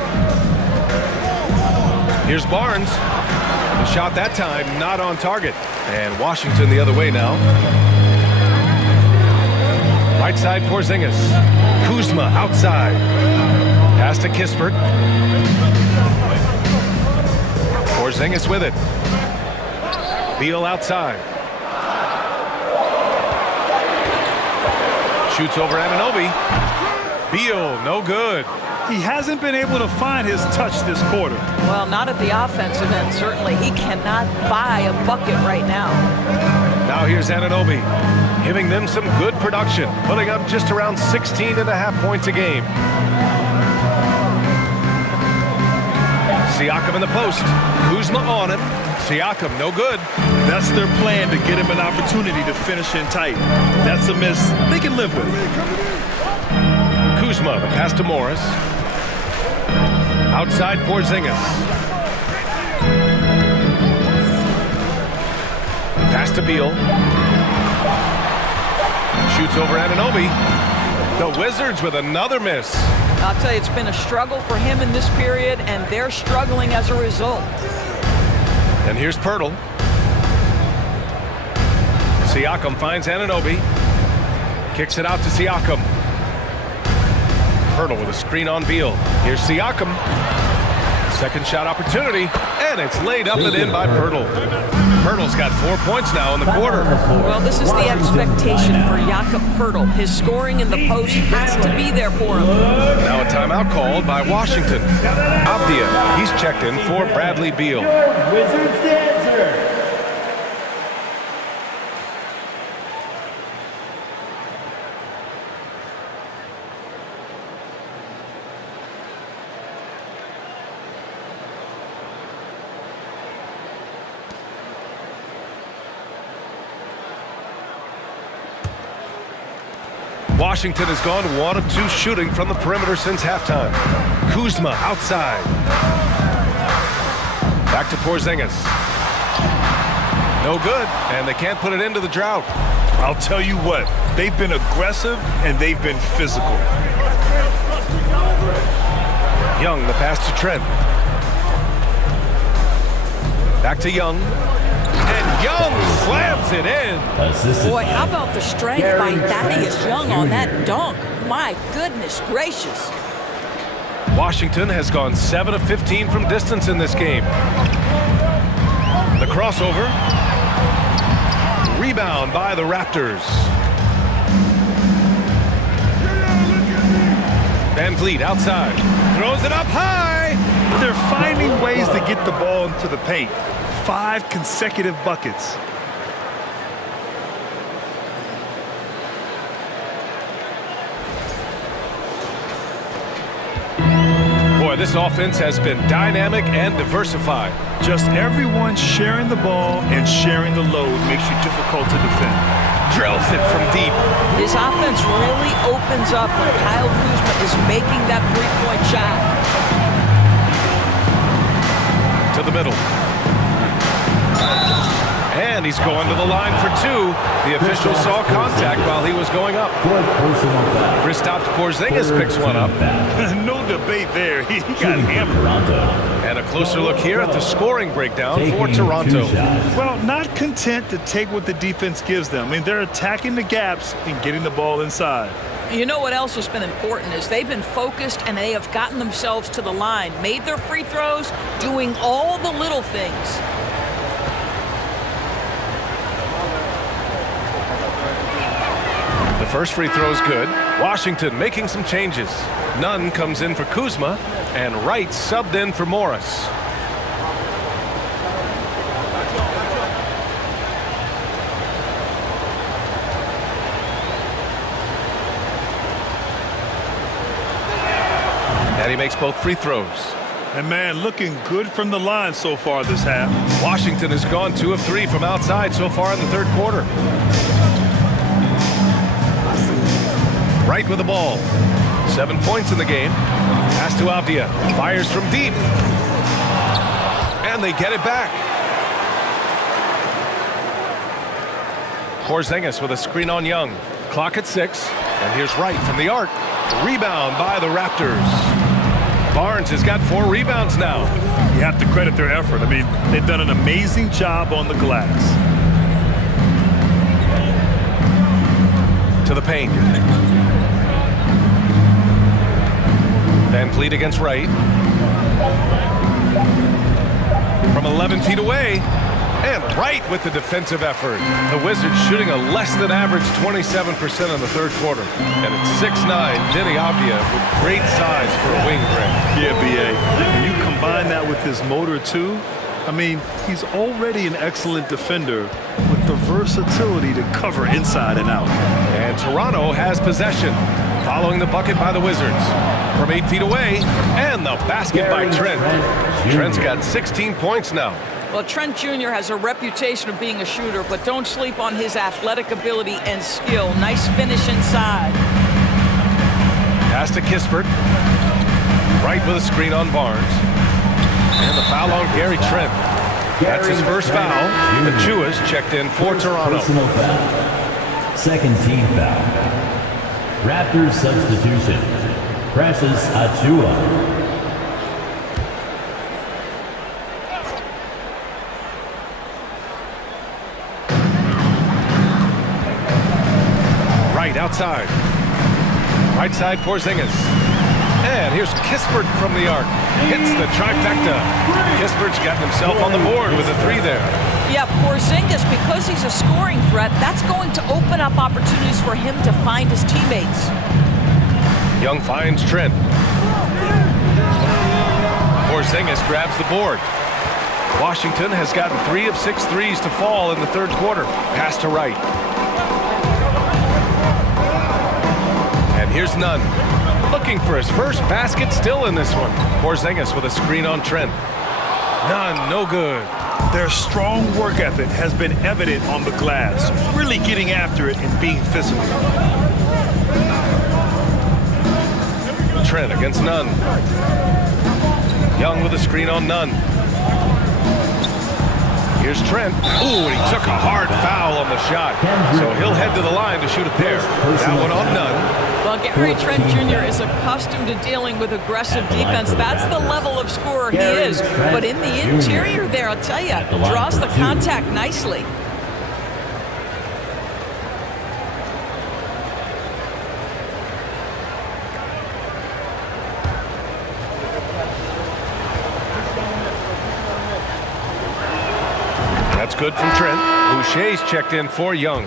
Here's Barnes. The shot that time not on target. And Washington the other way now. Right side, Porzingis. Kuzma outside. Pass to Kispert. Porzingis with it. Beal outside. Shoots over Anunoby. Beal, no good. He hasn't been able to find his touch this quarter. Well, not at the offensive end, certainly. He cannot buy a bucket right now. Now here's Anunoby, giving them some good production, putting up just around 16.5 points a game. Siakam in the post. Kuzma on him. Siakam, no good. That's their plan, to get him an opportunity to finish in tight. That's a miss they can live with. Kuzma, the pass to Morris. Outside Porzingis. Pass to Beal. Shoots over Anunoby. The Wizards with another miss. I'll tell you, it's been a struggle for him in this period, and they're struggling as a result. And here's Pirtle. Siakam finds Anunoby. Kicks it out to Siakam. Pirtle with a screen on Beal. Here's Siakam. Second shot opportunity, and it's laid up and in by Pirtle. Pirtle's got 4 points now in the quarter. Well, this is the expectation for Jakob Pirtle. His scoring in the post has to be there for him. Now a timeout called by Washington. Abdia, he's checked in for Bradley Beal. Wizards dancer. Washington has gone 1 of 2 shooting from the perimeter since halftime. Kuzma outside. Back to Porzingis. No good, and they can't put it into the drought. I'll tell you what, they've been aggressive and they've been physical. Young, the pass to Trent. Back to Young. And Young slams it in. assisted Boy, by how about the strength by Thaddeus Young on that dunk? My goodness gracious. Washington has gone 7 of 15 from distance in this game. The crossover. Rebound by the Raptors. Van Vliet outside. Throws it up high. They're finding ways to get the ball into the paint. 5 consecutive buckets. Boy, this offense has been dynamic and diversified. Just everyone sharing the ball and sharing the load makes you difficult to defend. Drills it from deep. His offense really opens up when Kyle Kuzma is making that three-point shot. To the middle. And he's going to the line for 2. The official saw contact while he was going up. Kristaps Porzingis picks one up. No debate there. He got hammered. And a closer look here at the scoring breakdown for Toronto. Well, not content to take what the defense gives them. I mean, they're attacking the gaps and getting the ball inside. You know what else has been important is they've been focused and they have gotten themselves to the line, made their free throws, doing all the little things. The first free throw is good. Washington making some changes. Nunn comes in for Kuzma, and Wright subbed in for Morris. And he makes both free throws. And man, looking good from the line so far this half. Washington has gone 2 of 3 from outside so far in the third quarter. Wright with the ball. 7 points in the game. Pass to Avdia. Fires from deep. And they get it back. Porzingis with a screen on Young. Clock at 6. And here's Wright from the arc. Rebound by the Raptors. Barnes has got 4 rebounds now. You have to credit their effort. I mean, they've done an amazing job on the glass. To the paint. Van Vliet against Wright. From 11 feet away. And Wright with the defensive effort. The Wizards shooting a less than average 27% in the third quarter. And it's 6'9", Denny Avdia with great size for a wing break. Yeah, B.A. When you combine that with his motor, too, I mean, he's already an excellent defender with the versatility to cover inside and out. And Toronto has possession. Following the bucket by the Wizards. From 8 feet away. And the basket by Trent. Trent's got 16 points now. Well, Trent Jr. has a reputation of being a shooter, but don't sleep on his athletic ability and skill. Nice finish inside. Pass to Kispert. Wright with a screen on Barnes. And the foul on Gary Trent. That's his first foul. Achua's checked in for Toronto. Personal foul. Second team foul. Raptors substitution. Precious Achiuwa. Outside. Right side Porzingis. And here's Kispert from the arc. Hits the trifecta. Kispert's gotten himself on the board with a 3 there. Yeah, Porzingis, because he's a scoring threat, that's going to open up opportunities for him to find his teammates. Young finds Trent. Porzingis grabs the board. Washington has gotten 3 of 6 threes to fall in the third quarter. Pass to Wright. Here's Nunn. Looking for his first basket still in this one. Porzingis with a screen on Trent. Nunn, no good. Their strong work ethic has been evident on the glass, really getting after it and being physical. Trent against Nunn. Young with a screen on Nunn. Here's Trent. Ooh, and he took a hard foul on the shot. So he'll head to the line to shoot a pair. That one on Nunn. Well, Gary Trent Jr. is accustomed to dealing with aggressive defense. That's the level of scorer he is. But in the interior there, I'll tell you, draws the contact nicely. That's good from Trent. Boucher's checked in for Young.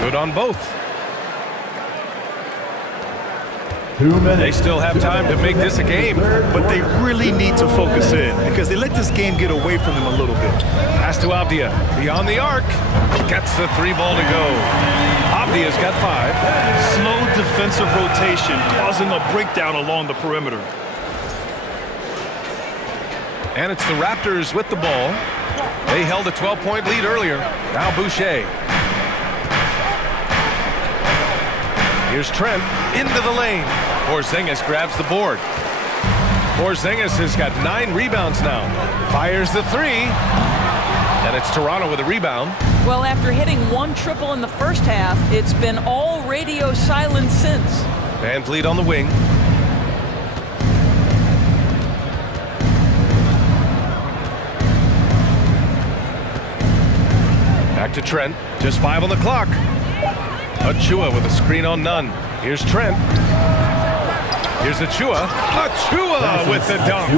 Good on both. 2 minutes. They still have time to make this a game. But they really need to focus in because they let this game get away from them a little bit. Pass to Avdia. Beyond the arc. Gets the 3 ball to go. Avdia's got 5. Slow defensive rotation causing a breakdown along the perimeter. And it's the Raptors with the ball. They held a 12-point lead earlier. Now Boucher. Here's Trent into the lane. Porzingis grabs the board. Porzingis has got 9 rebounds now. Fires the 3. And it's Toronto with a rebound. Well, after hitting 1 triple in the first half, it's been all radio silence since. Van Vliet on the wing. Back to Trent. Just 5 on the clock. Achua with a screen on Nunn. Here's Trent. Here's Achua. Achua with the dunk.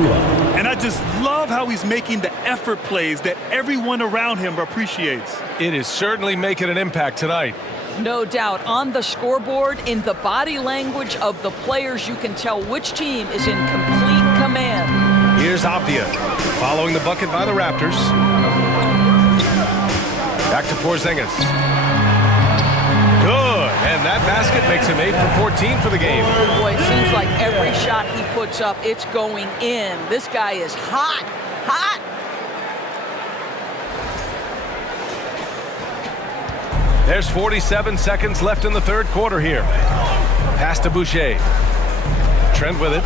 And I just love how he's making the effort plays that everyone around him appreciates. It is certainly making an impact tonight. No doubt. On the scoreboard, in the body language of the players, you can tell which team is in complete command. Here's Avdia following the bucket by the Raptors. Back to Porzingis. Good, and that basket makes him 8 for 14 for the game. Boy, it seems like every shot he puts up, it's going in. This guy is hot, hot. There's 47 seconds left in the third quarter here. Pass to Boucher. Trent with it.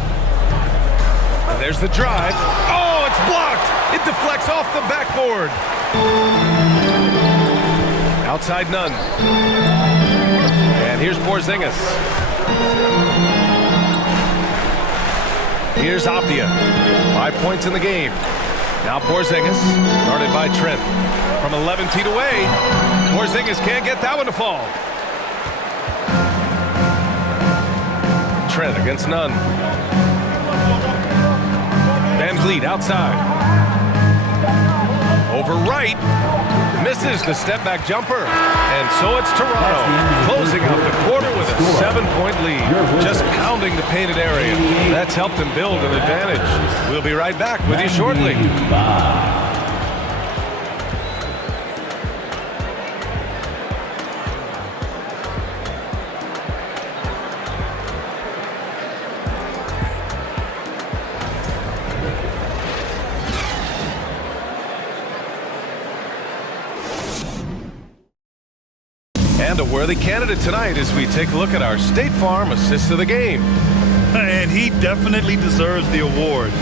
And there's the drive. Oh, it's blocked. It deflects off the backboard. Outside Nunn. And here's Porzingis. Here's Avdia. 5 points in the game. Now Porzingis, guarded by Trent. From 11 feet away, Porzingis can't get that one to fall. Trent against Nunn. Van Vliet outside. Over right. Misses the step-back jumper. And so it's Toronto closing out the quarter with a 7-point lead. Just pounding the painted area. That's helped them build an advantage. We'll be right back with you shortly. And a worthy candidate tonight as we take a look at our State Farm Assist of the Game. And he definitely deserves the award.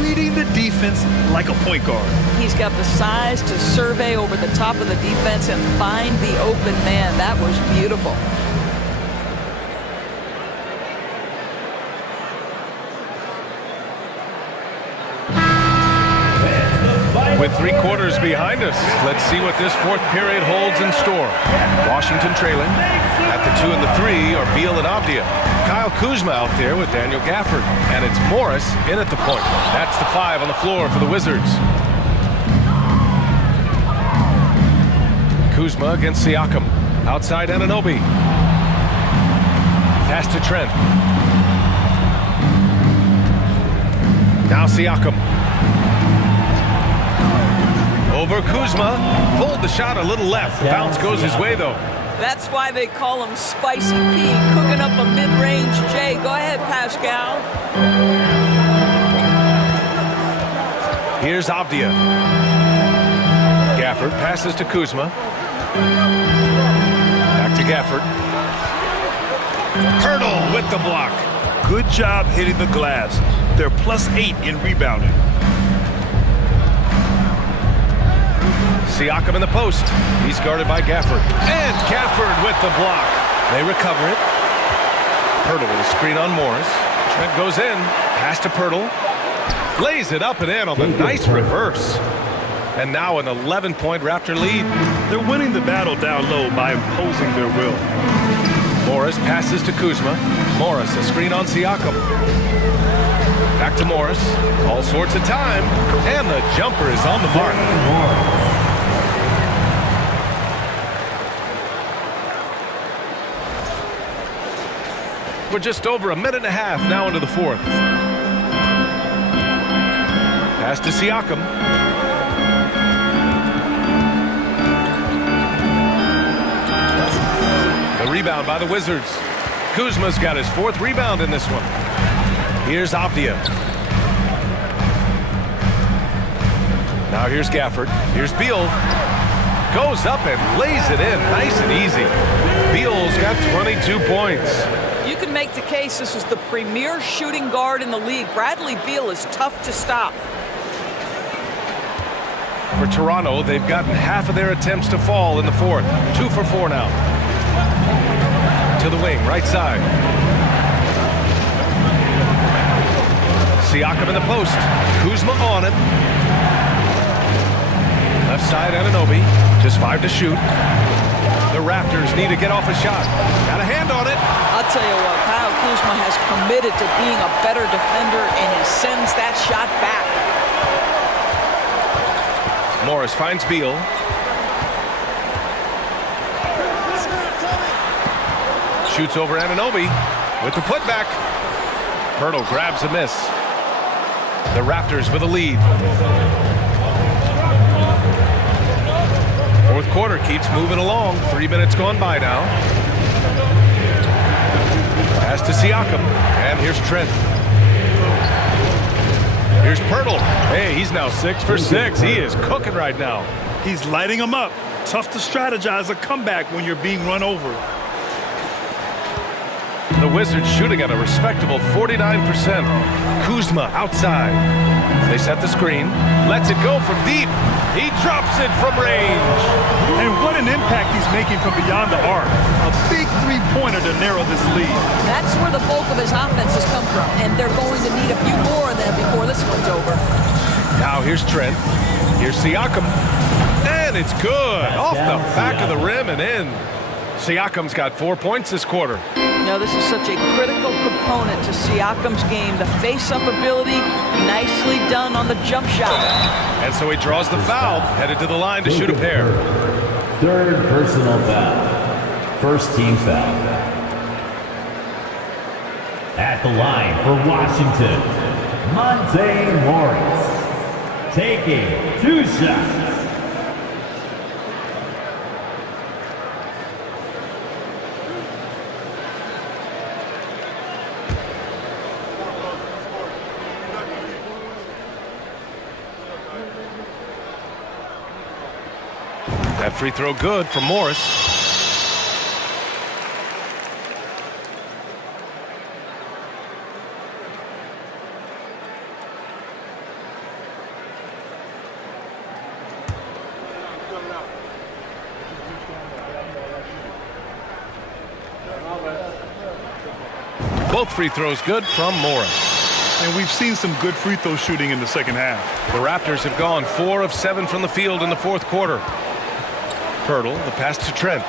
Reading the defense like a point guard. He's got the size to survey over the top of the defense and find the open man. That was beautiful. With 3 quarters behind us, let's see what this fourth period holds in store. Washington trailing. At the 2 and the 3 are Beal and Avdia. Kyle Kuzma out there with Daniel Gafford. And it's Morris in at the point. That's the 5 on the floor for the Wizards. Kuzma against Siakam. Outside Anunoby. Pass to Trent. Now Siakam. Over Kuzma, pulled the shot a little left. Bounce goes his way, though. That's why they call him Spicy P, cooking up a mid-range J. Go ahead, Pascal. Here's Avdia. Gafford passes to Kuzma. Back to Gafford. Hurdle with the block. Good job hitting the glass. They're +8 in rebounding. Siakam in the post. He's guarded by Gafford. And Gafford with the block. They recover it. Hurdle with a screen on Morris. Trent goes in. Pass to Pirtle. Lays it up and in on the nice reverse. And now an 11-point Raptor lead. They're winning the battle down low by imposing their will. Morris passes to Kuzma. Morris, a screen on Siakam. Back to Morris. All sorts of time. And the jumper is on the mark. We're just over a minute and a half now into the fourth. Pass to Siakam. The rebound by the Wizards. Kuzma's got his fourth rebound in this one. Here's Avdia. Now here's Gafford. Here's Beal. Goes up and lays it in nice and easy. Beal's got 22 points. You can make the case this is the premier shooting guard in the league. Bradley Beal is tough to stop. For Toronto, they've gotten half of their attempts to fall in the fourth. 2 for 4 now. To the wing, right side. Siakam in the post. Kuzma on him. Left side, Anunoby. Just 5 to shoot. The Raptors need to get off a shot. Got a hand on it. I'll tell you what, Kyle Kuzma has committed to being a better defender, and he sends that shot back. Morris finds Beal. Shoots over Anunoby with the putback. Pirtle grabs a miss. The Raptors with a lead. Fourth quarter keeps moving along. 3 minutes gone by now. Pass to Siakam. And here's Trent. Here's Pirtle. Hey, he's now 6 for 6. He is cooking right now. He's lighting them up. Tough to strategize a comeback when you're being run over. The Wizards shooting at a respectable 49%. Kuzma outside. They set the screen. Lets it go from deep. He drops it from range. And what an impact he's making from beyond the arc. A big three-pointer to narrow this lead. That's where the bulk of his offense has come from, and they're going to need a few more of them before this one's over. Now here's Trent. Here's Siakam. And it's good. Off the back of the rim and in. Siakam's got 4 points this quarter. You know, this is such a critical component to Siakam's game. The face-up ability, nicely done on the jump shot. And so he draws the foul, headed to the line to shoot a pair. Third personal foul. First team foul. At the line for Washington, Monte Morris. Taking 2 shots. That free throw good for Morris. Both free throws good from Morris. And we've seen some good free throw shooting in the second half. The Raptors have gone 4 of 7 from the field in the fourth quarter. Pirtle, the pass to Trent.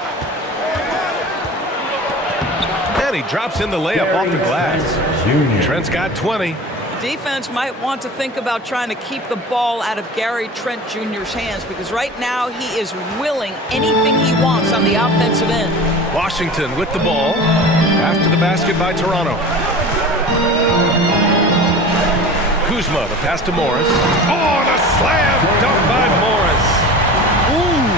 And he drops in the layup off the glass. Trent's got 20. Defense might want to think about trying to keep the ball out of Gary Trent Jr.'s hands, because right now he is willing anything he wants on the offensive end. Washington with the ball after the basket by Toronto. Kuzma, the pass to Morris. Oh, the slam dunk by Morris. Ooh,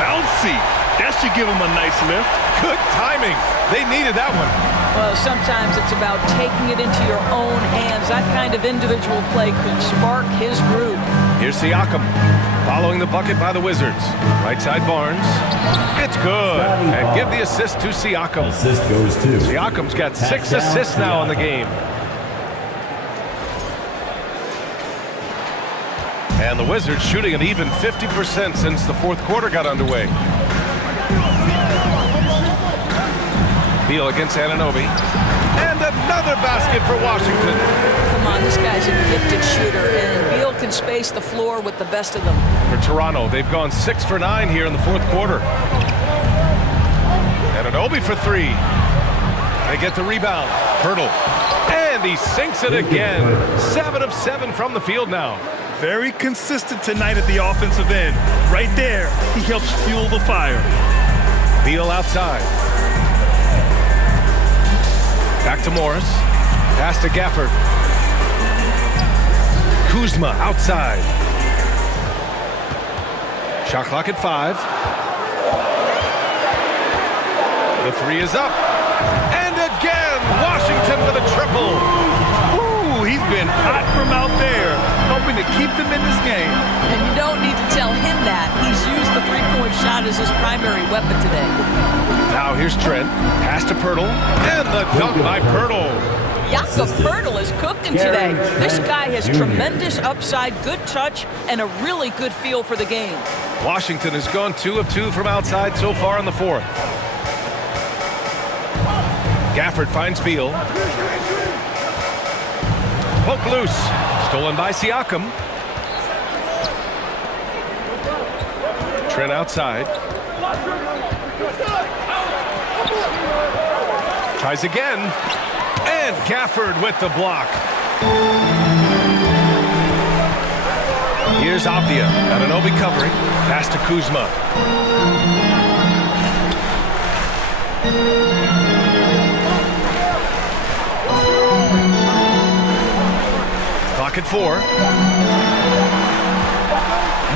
bouncy. That should give him a nice lift. Good timing. They needed that one. Well, sometimes it's about taking it into your own hands. That kind of individual play could spark his groove. Here's Siakam following the bucket by the Wizards. Right side Barnes. It's good. And give the assist to Siakam. Assist goes to Siakam's got 6 assists now in the game. And the Wizards shooting an even 50% since the fourth quarter got underway. Beal against Anunoby. And another Another basket for Washington. Come on, this guy's a gifted shooter, and Beal can space the floor with the best of them. For Toronto, they've gone 6 for 9 here in the fourth quarter. And Anunoby for 3. They get the rebound. Pirtle. And he sinks it again. 7 of 7 from the field now. Very consistent tonight at the offensive end. Right there, he helps fuel the fire. Beal outside. Back to Morris. Pass to Gafford. Kuzma outside. Shot clock at 5. The 3 is up. And again, Washington with a triple. Ooh, he's been hot from out there, helping to keep them in this game. And you don't need to tell him that. He's used the three-point shot as his primary weapon today. Now here's Trent. Pass to Pirtle. And the dunk by Pirtle. Jakob Pirtle is cooking today. This guy has tremendous upside, good touch, and a really good feel for the game. Washington has gone 2 of 2 from outside so far in the fourth. Gafford finds Beal. Poke loose. Stolen by Siakam. Trent outside. Tries again. And Gafford with the block. Here's Avdia. Anunoby covering. Pass to Kuzma. Clock at 4.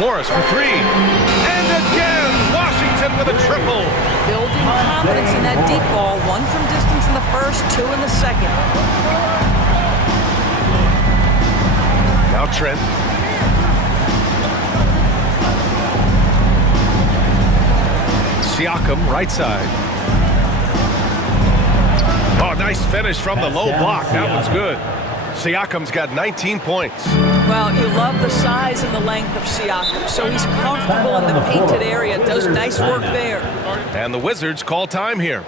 Morris for 3. And again, Washington with a triple. Building confidence in that deep ball. 1 from distance in the first, 2 in the second. Now Trent. Siakam, right side. Oh, nice finish from the low block. That one's good. Siakam's got 19 points. Well, you love the size and the length of Siakam, so he's comfortable in the painted area, does nice work there. And the Wizards call time here.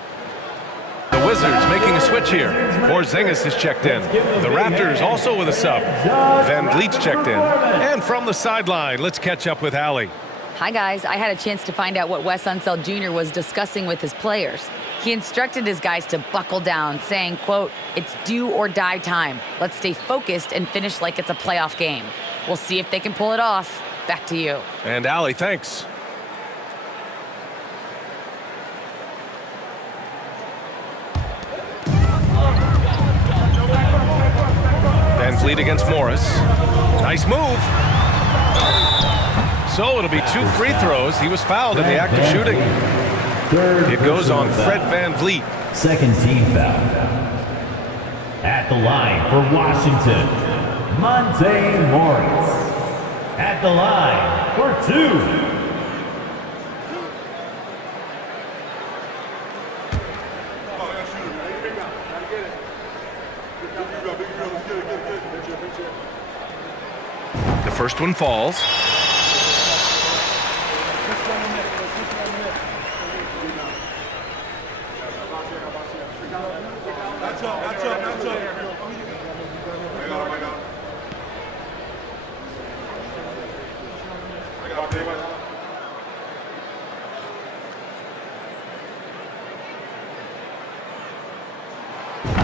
The Wizards making a switch here. Porzingis is checked in. The Raptors also with a sub. Van Vliet's checked in. And from the sideline, let's catch up with Allie. Hi, guys. I had a chance to find out what Wes Unseld Jr. was discussing with his players. He instructed his guys to buckle down, saying, quote, "It's do or die time. Let's stay focused and finish like it's a playoff game. We'll see if they can pull it off." Back to you. And Allie, thanks. Van Vliet against Morris. Nice move. So it'll be 2 free throws. He was fouled in the act of shooting. It goes on Fred Van Vliet. Second team foul. At the line for Washington, Monte Morris. At the line for 2. The first one falls.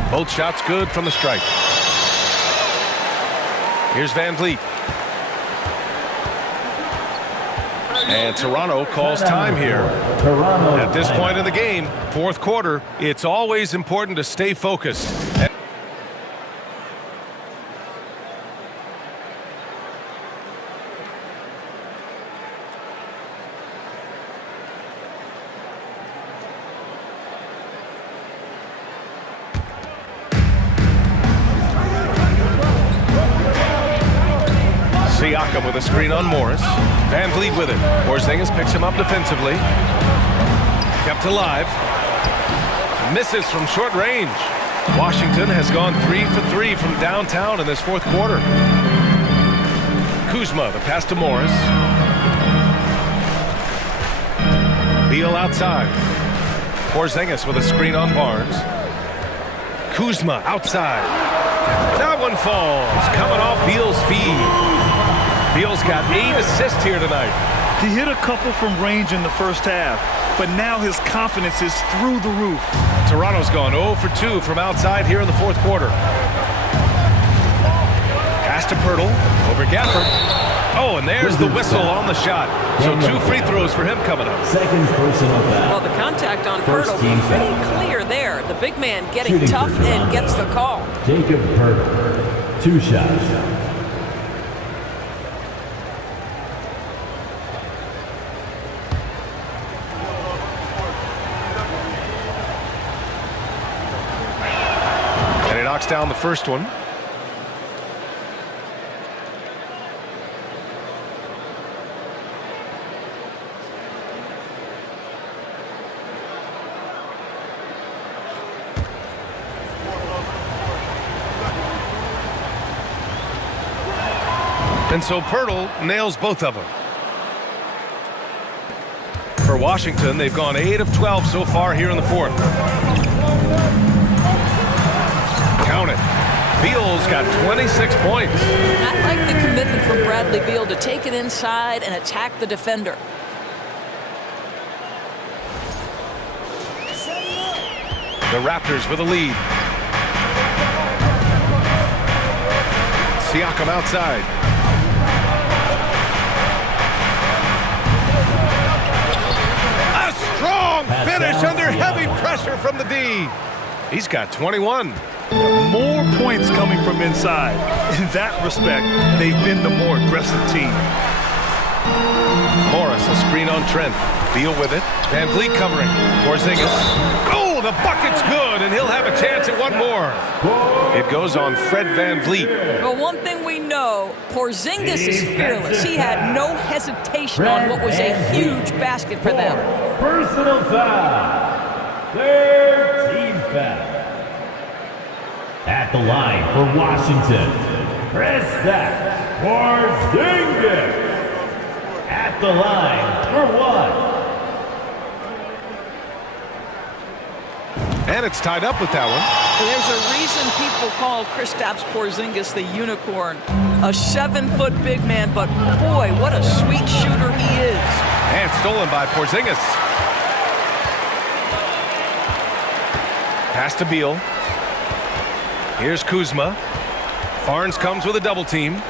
Both shots good from the stripe. Here's Van Vliet. And Toronto calls time here. At this point in the game, fourth quarter, it's always important to stay focused. Siakam with a screen on Morris. Van Vliet with it. Porzingis picks him up defensively. Kept alive. Misses from short range. Washington has gone 3 for 3 from downtown in this fourth quarter. Kuzma, the pass to Morris. Beal outside. Porzingis with a screen on Barnes. Kuzma outside. That one falls, coming off Beal's feed. Beal's got 8 assists here tonight. He hit a couple from range in the first half, but now his confidence is through the roof. Toronto's gone 0 for 2 from outside here in the fourth quarter. Pass to Pirtle, over Gafford. Oh, and there's the whistle on the shot. So 2 free throws for him coming up. Second personal foul. Well, the contact on First Pirtle team pretty foul. clear there. The big man getting Shooting tough for and Toronto. gets the call. Jacob Pirtle. 2 shots. And he knocks down the first one. And so Pirtle nails both of them. For Washington, they've gone 8 of 12 so far here in the fourth. Count it. Beal's got 26 points. I like the commitment from Bradley Beal to take it inside and attack the defender. The Raptors with a lead. Siakam outside. A strong finish under heavy pressure from the D. He's got 21. More points coming from inside. In that respect, they've been the more aggressive team. Morris, a screen on Trent. Beal with it. Van Vliet covering. Porzingis. Oh, the bucket's good, and he'll have a chance at one more. It goes on Fred Van Vliet. Well, one thing we know, Porzingis is fearless. He had no hesitation on what was a huge basket for them. Personal foul. Third team foul. At the line for Washington, Kristaps Porzingis. At the line for 1. And it's tied up with that one. There's a reason people call Kristaps Porzingis the unicorn. A 7-foot big man, but boy, what a sweet shooter he is. And stolen by Porzingis. Pass to Beal. Here's Kuzma. Barnes comes with a double team.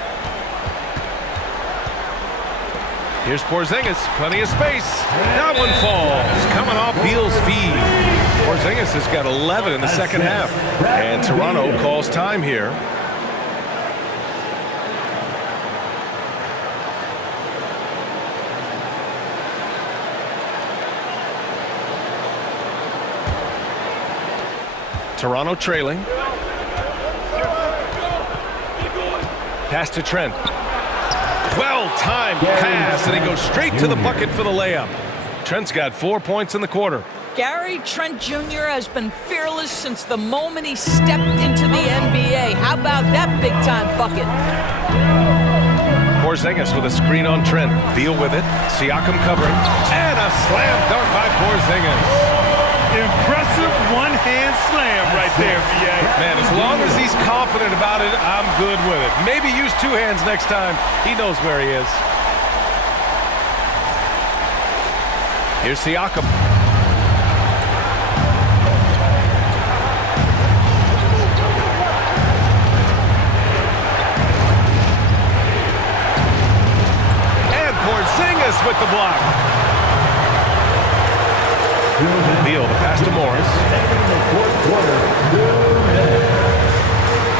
Here's Porzingis, plenty of space. That one falls, coming off Beal's feed. Porzingis has got 11 in the second half. And Toronto calls time here. Toronto trailing. Pass to Trent. Well-timed pass, and he goes straight to the bucket for the layup. Trent's got 4 points in the quarter. Gary Trent Jr. has been fearless since the moment he stepped into the NBA. How about that big-time bucket? Porzingis with a screen on Trent. Beal with it. Siakam covering. And a slam dunk by Porzingis. Impressive one-hand slam right there, VA. Man, as long as he's confident about it, I'm good with it. Maybe use 2 hands next time. He knows where he is. Here's Siakam. And Porzingis with the block. Beal, the pass to Morris.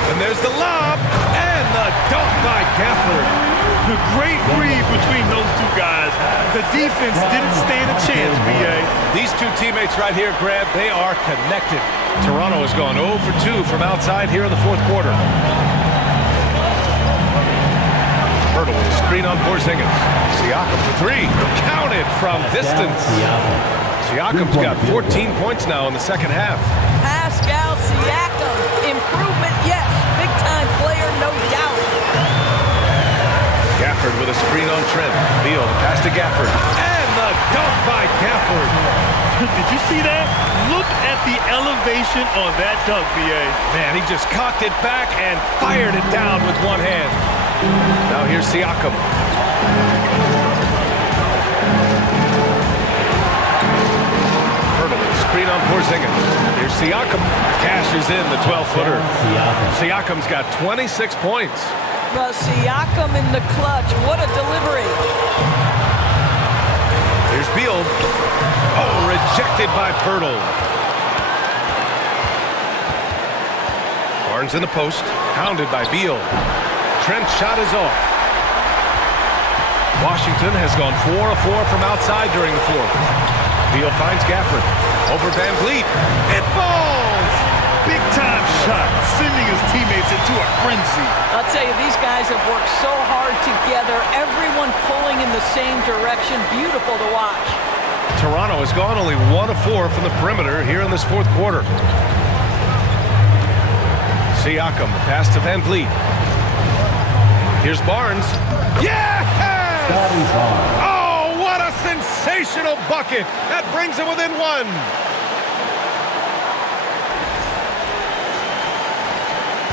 And there's the lob, and the dunk by Gafford. The great read between those two guys. The defense didn't stand a chance, BA. These two teammates right here, Grant, they are connected. Toronto has gone 0 for 2 from outside here in the fourth quarter. Pirtle with a screen on Porzingis. Siakam for 3. Counted from distance. Siakam's got 14 points now in the second half. Pascal Siakam. Improvement, yes. Big-time player, no doubt. Gafford with a screen on Trent. Beal, pass to Gafford. And the dunk by Gafford. Did you see that? Look at the elevation on that dunk, B.A. Man, he just cocked it back and fired it down with one hand. Now here's Siakam. Hurdle, screen on Porzingis. Here's Siakam. Cashes in the 12-footer. Siakam's got 26 points. Well, Siakam in the clutch. What a delivery. Here's Beal. Oh, rejected by Pirtle. Barnes in the post, hounded by Beal. Trent's shot is off. Washington has gone 4 of 4 from outside during the fourth. Beal finds Gafford. Over Van Vliet. It falls! Big-time shot, sending his teammates into a frenzy. I'll tell you, these guys have worked so hard together. Everyone pulling in the same direction. Beautiful to watch. Toronto has gone only 1 of 4 from the perimeter here in this fourth quarter. Siakam, the pass to Van Vliet. Here's Barnes. Yes! Oh, what a sensational bucket! That brings him within 1.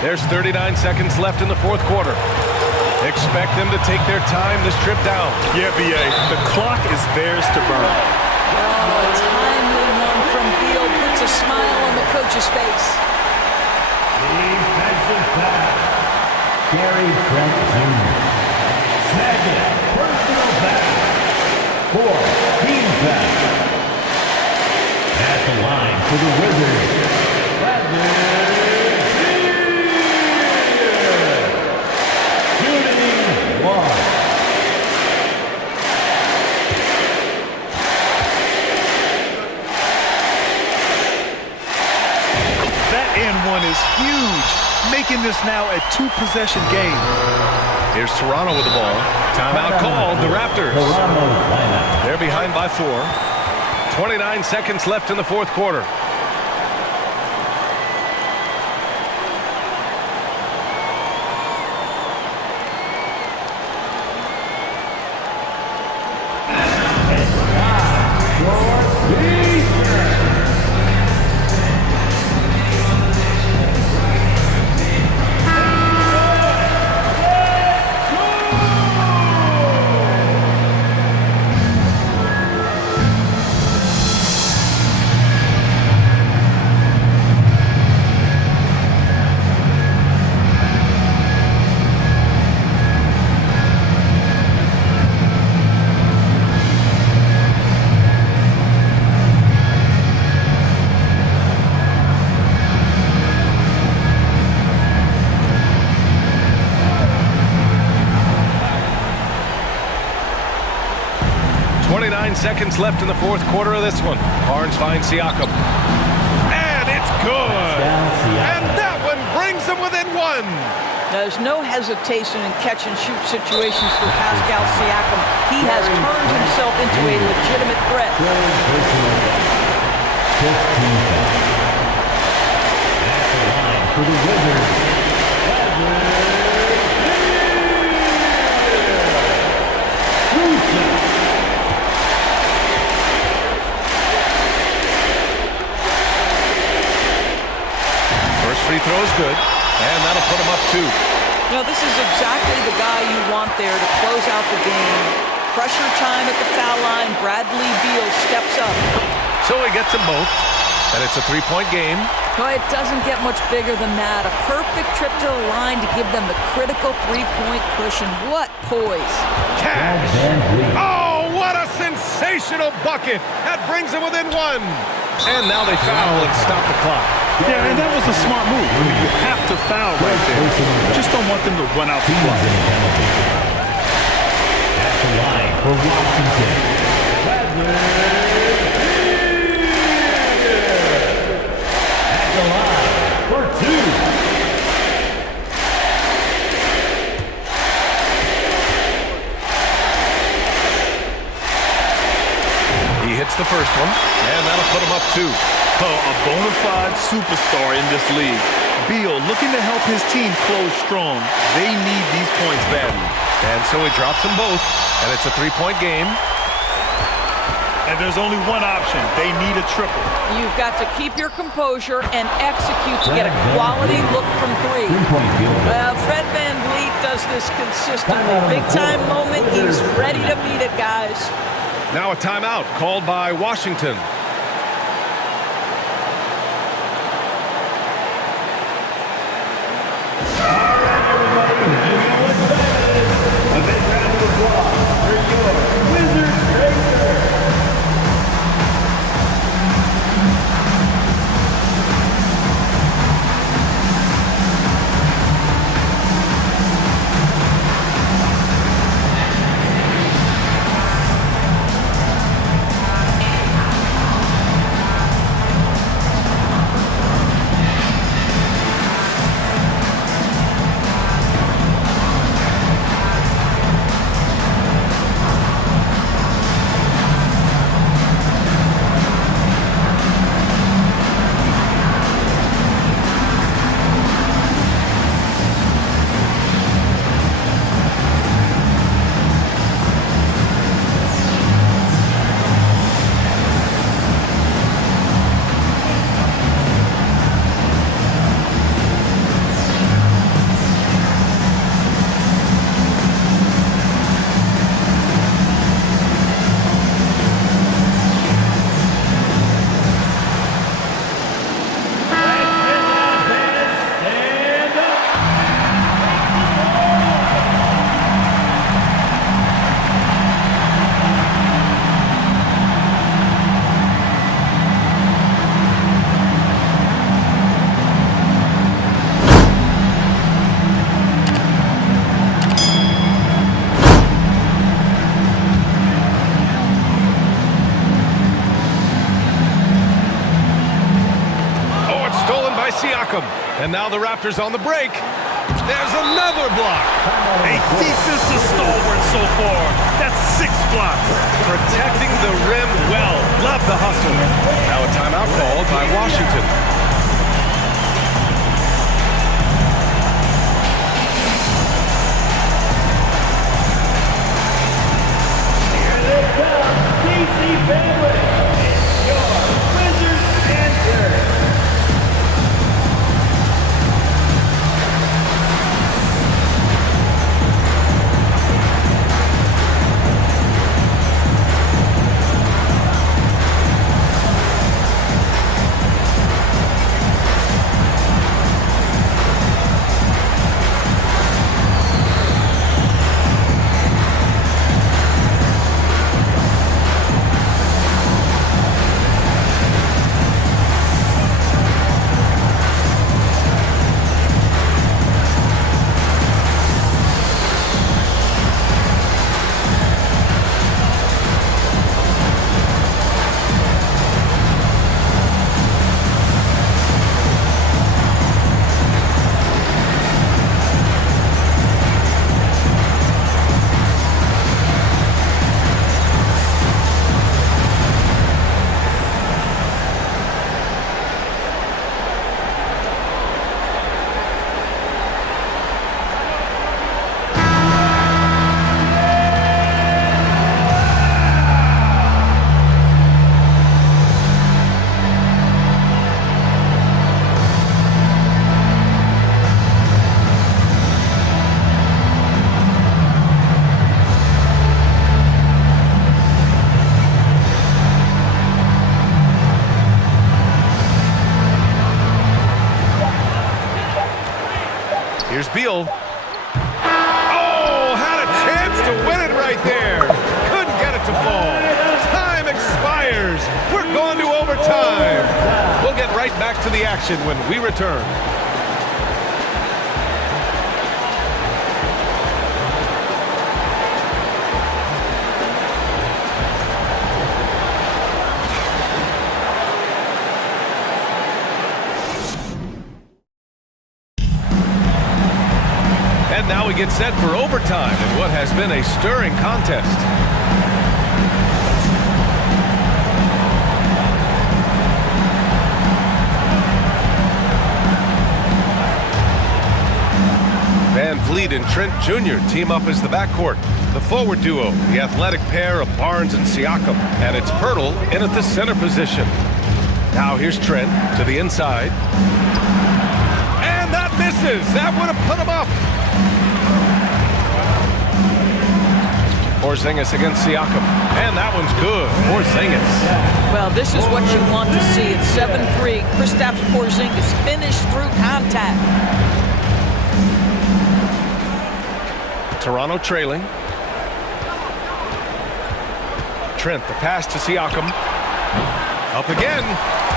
There's 39 seconds left in the fourth quarter. Expect them to take their time this trip down. Yeah, B.A., the clock is theirs to burn. Oh, a timely one from Beal puts a smile on the coach's face. Defensive foul. Gary Trent Jr. Second personal foul. 4 team foul. At the line for the Wizards. Is huge, making this now a 2-possession game. Here's Toronto with the ball. Timeout called, the Raptors. They're behind by 4. 29 seconds left in the fourth quarter. Seconds left in the fourth quarter of this one. Barnes finds Siakam. And it's good! And that one brings them within 1. There's no hesitation in catch-and-shoot situations for Pascal Siakam. He has turned himself into a legitimate threat. 15 at the line for the Wizards. Free throw is good, and that'll put him up 2. Now, this is exactly the guy you want there to close out the game. Pressure time at the foul line. Bradley Beal steps up. So he gets them both, and it's a 3-point game. No, it doesn't get much bigger than that. A perfect trip to the line to give them the critical 3-point cushion. What poise. Cash! Oh, what a sensational bucket! That brings them within 1. And now they foul and stop the clock. Yeah, and that was a smart move. I mean, you have to foul right there. You just don't want them to run out the clock. At the line for Washington. At the line for 2. He hits the first one, and that'll put him up 2. Oh, a bona fide superstar in this league. Beal looking to help his team close strong. They need these points badly. And so he drops them both, and it's a 3-point game. And there's only one option. They need a triple. You've got to keep your composure and execute to get a quality look from three. Well, Fred VanVleet does this consistently. Big-time moment, he's ready to meet it, guys. Now a timeout called by Washington. And now the Raptors on the break. There's another block. A defensive stalwart so far. That's 6 blocks. Protecting the rim well. Love the hustle. Now a timeout called by Washington. Here they come, DC family. It's your Wizards answer. Here's Beal. Oh, had a chance to win it right there. Couldn't get it to fall. Time expires. We're going to overtime. We'll get right back to the action when we return. And now we get set for overtime in what has been a stirring contest. VanVleet VanVleet and Trent Jr. team up as the backcourt. The forward duo, the athletic pair of Barnes and Siakam. And it's Pirtle in at the center position. Now here's Trent to the inside. And that misses. That would have put him up. Porzingis against Siakam. And that one's good. Porzingis. Well, this is what you want to see. It's 7-3. Kristaps Porzingis finished through contact. Toronto trailing. Trent, the pass to Siakam. Up again.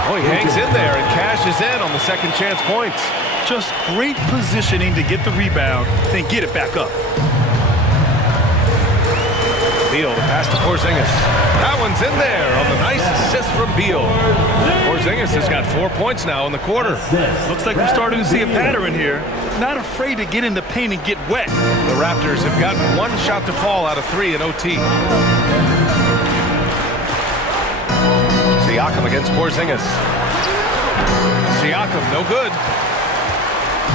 Oh, he hangs in there and cashes in on the second chance points. Just great positioning to get the rebound, then get it back up. Beal, the pass to Porzingis. That one's in there on the nice assist from Beal. Porzingis has got 4 points now in the quarter. Looks like we're starting to see a pattern here. Not afraid to get in the paint and get wet. The Raptors have gotten one shot to fall out of 3 in OT. Siakam against Porzingis. Siakam, no good.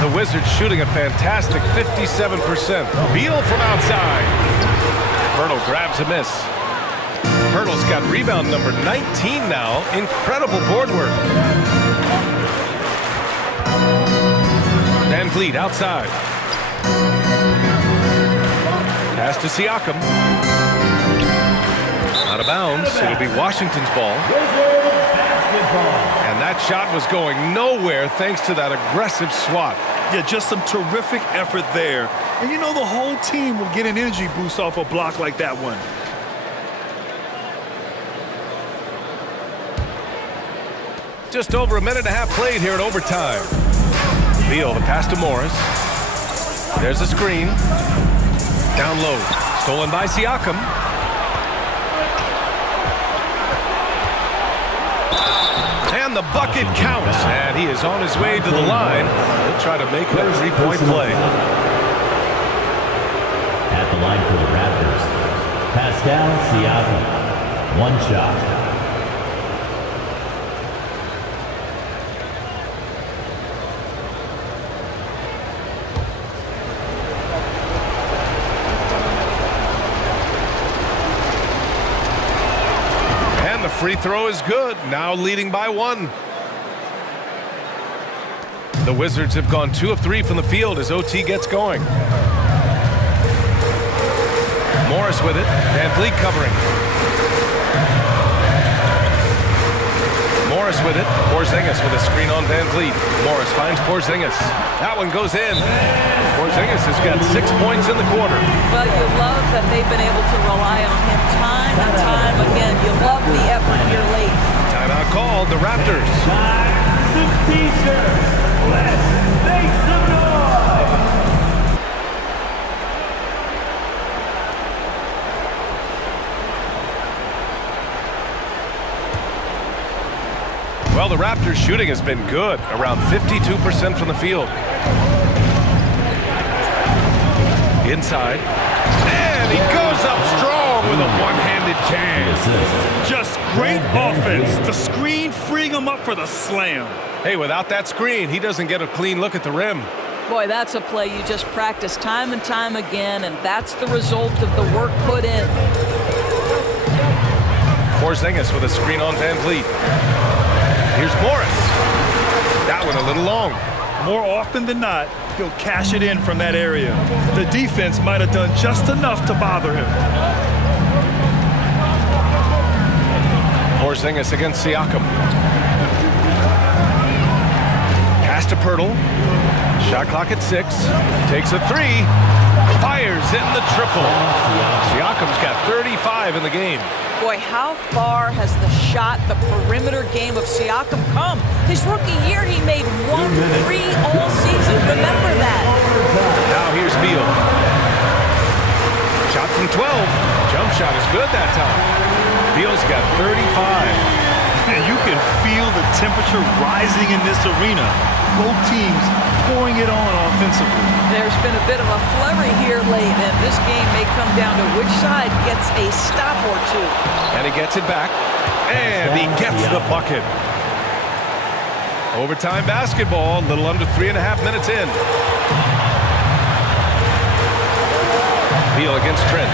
The Wizards shooting a fantastic 57%. Beal from outside. Pirtle grabs a miss. Pirtle's got rebound number 19 now. Incredible board work. VanVleet outside. Pass to Siakam. Out of bounds. It'll be Washington's ball. And that shot was going nowhere thanks to that aggressive swat. Yeah, just some terrific effort there. And you know the whole team will get an energy boost off a block like that one. Just over a minute and a half played here at overtime. Beal, the pass to Morris. There's a screen. Down low. Stolen by Siakam. And the bucket counts. And he is on his way to the line. He'll try to make it a three-point play. At the line for the Raptors, Pascal Siakam. One shot. And the free throw is good. Now leading by 1. The Wizards have gone 2 of 3 from the field as OT gets going. Morris with it. VanVleet covering. Morris with it. Porzingis with a screen on VanVleet. Morris finds Porzingis. That one goes in. Porzingis has got 6 points in the quarter. Well, you love that they've been able to rely on him time and time again. You love the effort here late. Timeout called. The Raptors. Some t-shirts. Let's make some noise. Well, the Raptors shooting has been good, around 52% from the field. Inside. And he goes up strong with a one-handed jam. Just great offense. The screen freeing him up for the slam. Hey, without that screen, he doesn't get a clean look at the rim. Boy, that's a play you just practice time and time again, and that's the result of the work put in. Porzingis with a screen on VanVleet. Here's Morris. That one a little long. More often than not, he'll cash it in from that area. The defense might have done just enough to bother him. Porzingis against Siakam. Pass to Pirtle. Shot clock at 6. Takes a 3. Fires in the triple. Siakam's got 35 in the game. Boy, how far has the shot, the perimeter game of Siakam come? His rookie year, he made 1 3 all season. Remember that. Now here's Beal. Shot from 12. Jump shot is good that time. Beal's got 35. And you can feel the temperature rising in this arena. Both teams pouring it on offensively. There's been a bit of a flurry here late, and this game may come down to which side gets a stop or two. And he gets it back. And he gets the bucket. Overtime basketball, a little under 3.5 minutes in. Beal against Trent.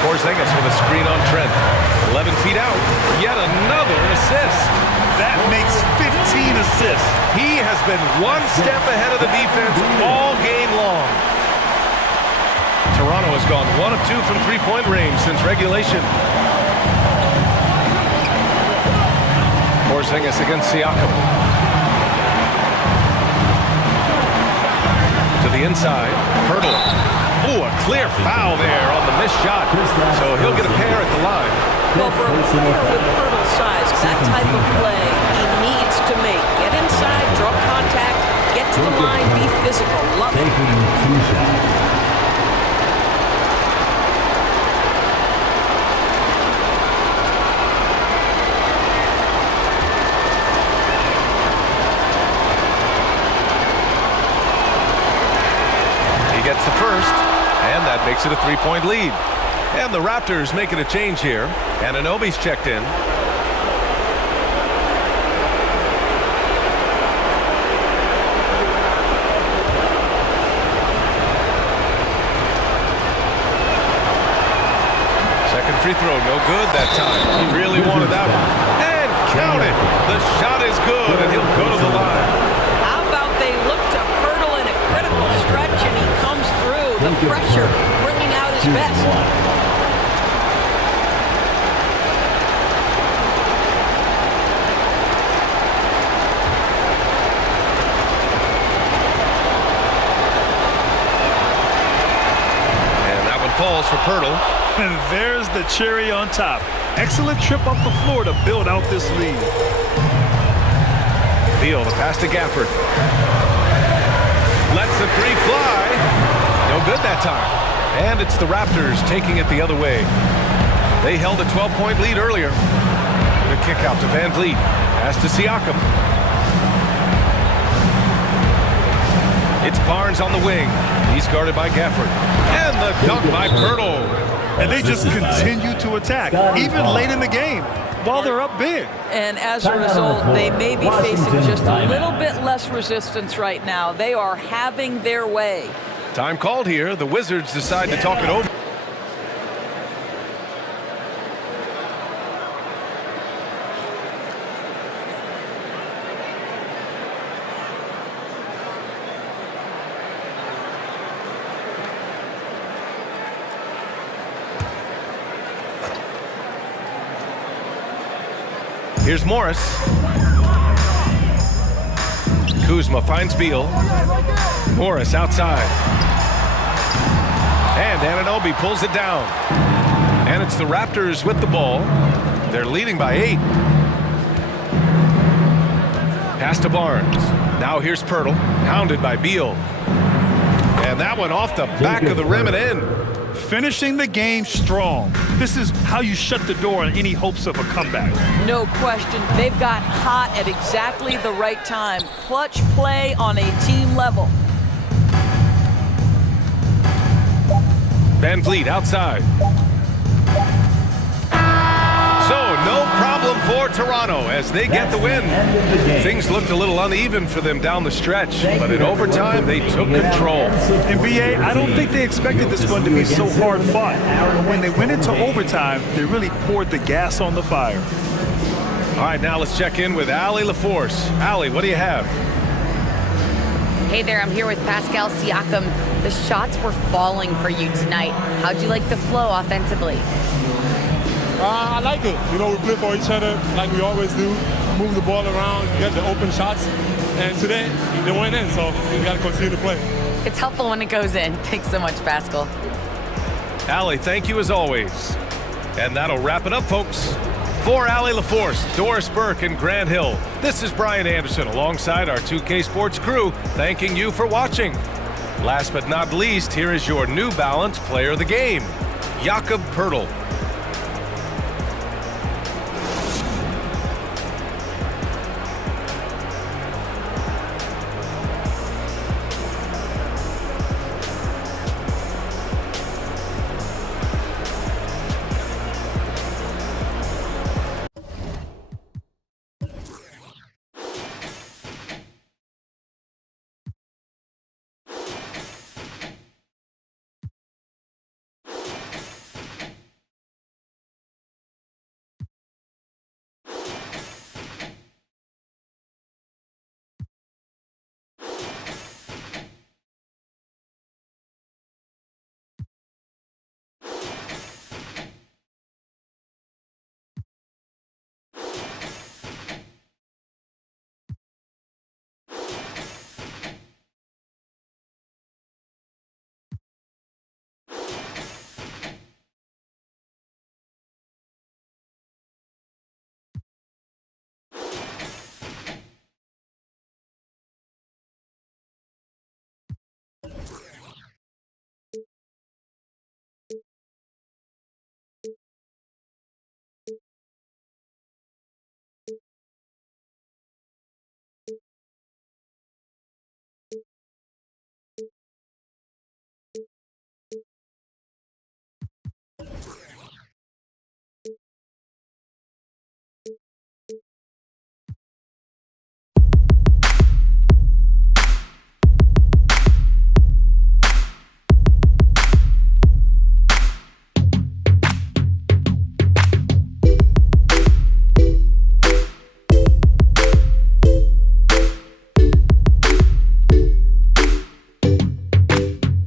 Porzingis with a screen on Trent. 11 feet out. Yet another assist. That makes 15 assists. He has been one step ahead of the defense all game long. Toronto has gone 1 of 2 from three-point range since regulation. Porzingis against Siakam. To the inside. Pirtle. Ooh, a clear foul there on the missed shot. So he'll get a pair at the line. Well, for a player with Pirtle's size, that type of play he needs to make. Get inside, draw contact, get to the line, be physical. Love it. Taking 2 shots. Gets the first, and that makes it a 3-point lead. And the Raptors making a change here. Anunoby's checked in. Second free throw, no good that time. He really wanted that one. And count it. The shot is good, and he'll go to the line. How about they look to Pirtle in a critical stretch, and he comes through. The pressure bringing out his best. And that one falls for Pirtle. And there's the cherry on top. Excellent trip up the floor to build out this lead. Beal, the pass to Gafford. Lets the three fly. No good that time. And it's the Raptors taking it the other way. They held a 12-point lead earlier. The kick out to Van Vliet. Pass to Siakam. It's Barnes on the wing. He's guarded by Gafford. And the dunk by Pirtle. And they just continue to attack, even late in the game, while they're up big. And as a result, they may be facing just a little bit less resistance right now. They are having their way. Time called here. The Wizards decide to talk it over. Here's Morris. Kuzma finds Beal. Morris outside. And Anunoby pulls it down. And it's the Raptors with the ball. They're leading by 8. Pass to Barnes. Now here's Pirtle, hounded by Beal. And that one off the back of the rim and in. Finishing the game strong. This is how you shut the door on any hopes of a comeback. No question. They've got hot at exactly the right time. Clutch play on a team level. Van Vliet outside. So no problem for Toronto as they get the win. Things looked a little uneven for them down the stretch, but in overtime they took control. And BA, I don't think they expected this one to be so hard fought. But when they went into overtime, they really poured the gas on the fire. All right, now let's check in with Allie LaForce. Allie, what do you have? Hey there, I'm here with Pascal Siakam. The shots were falling for you tonight. How'd you like the flow offensively? I like it. You know, we play for each other like we always do. Move the ball around, get the open shots. And today, they went in, so we got to continue to play. It's helpful when it goes in. Thanks so much, Pascal. Allie, thank you as always. And that'll wrap it up, folks. For Allie LaForce, Doris Burke, and Grant Hill, this is Brian Anderson alongside our 2K Sports crew, thanking you for watching. Last but not least, here is your New Balance Player of the Game, Jakob Pirtle.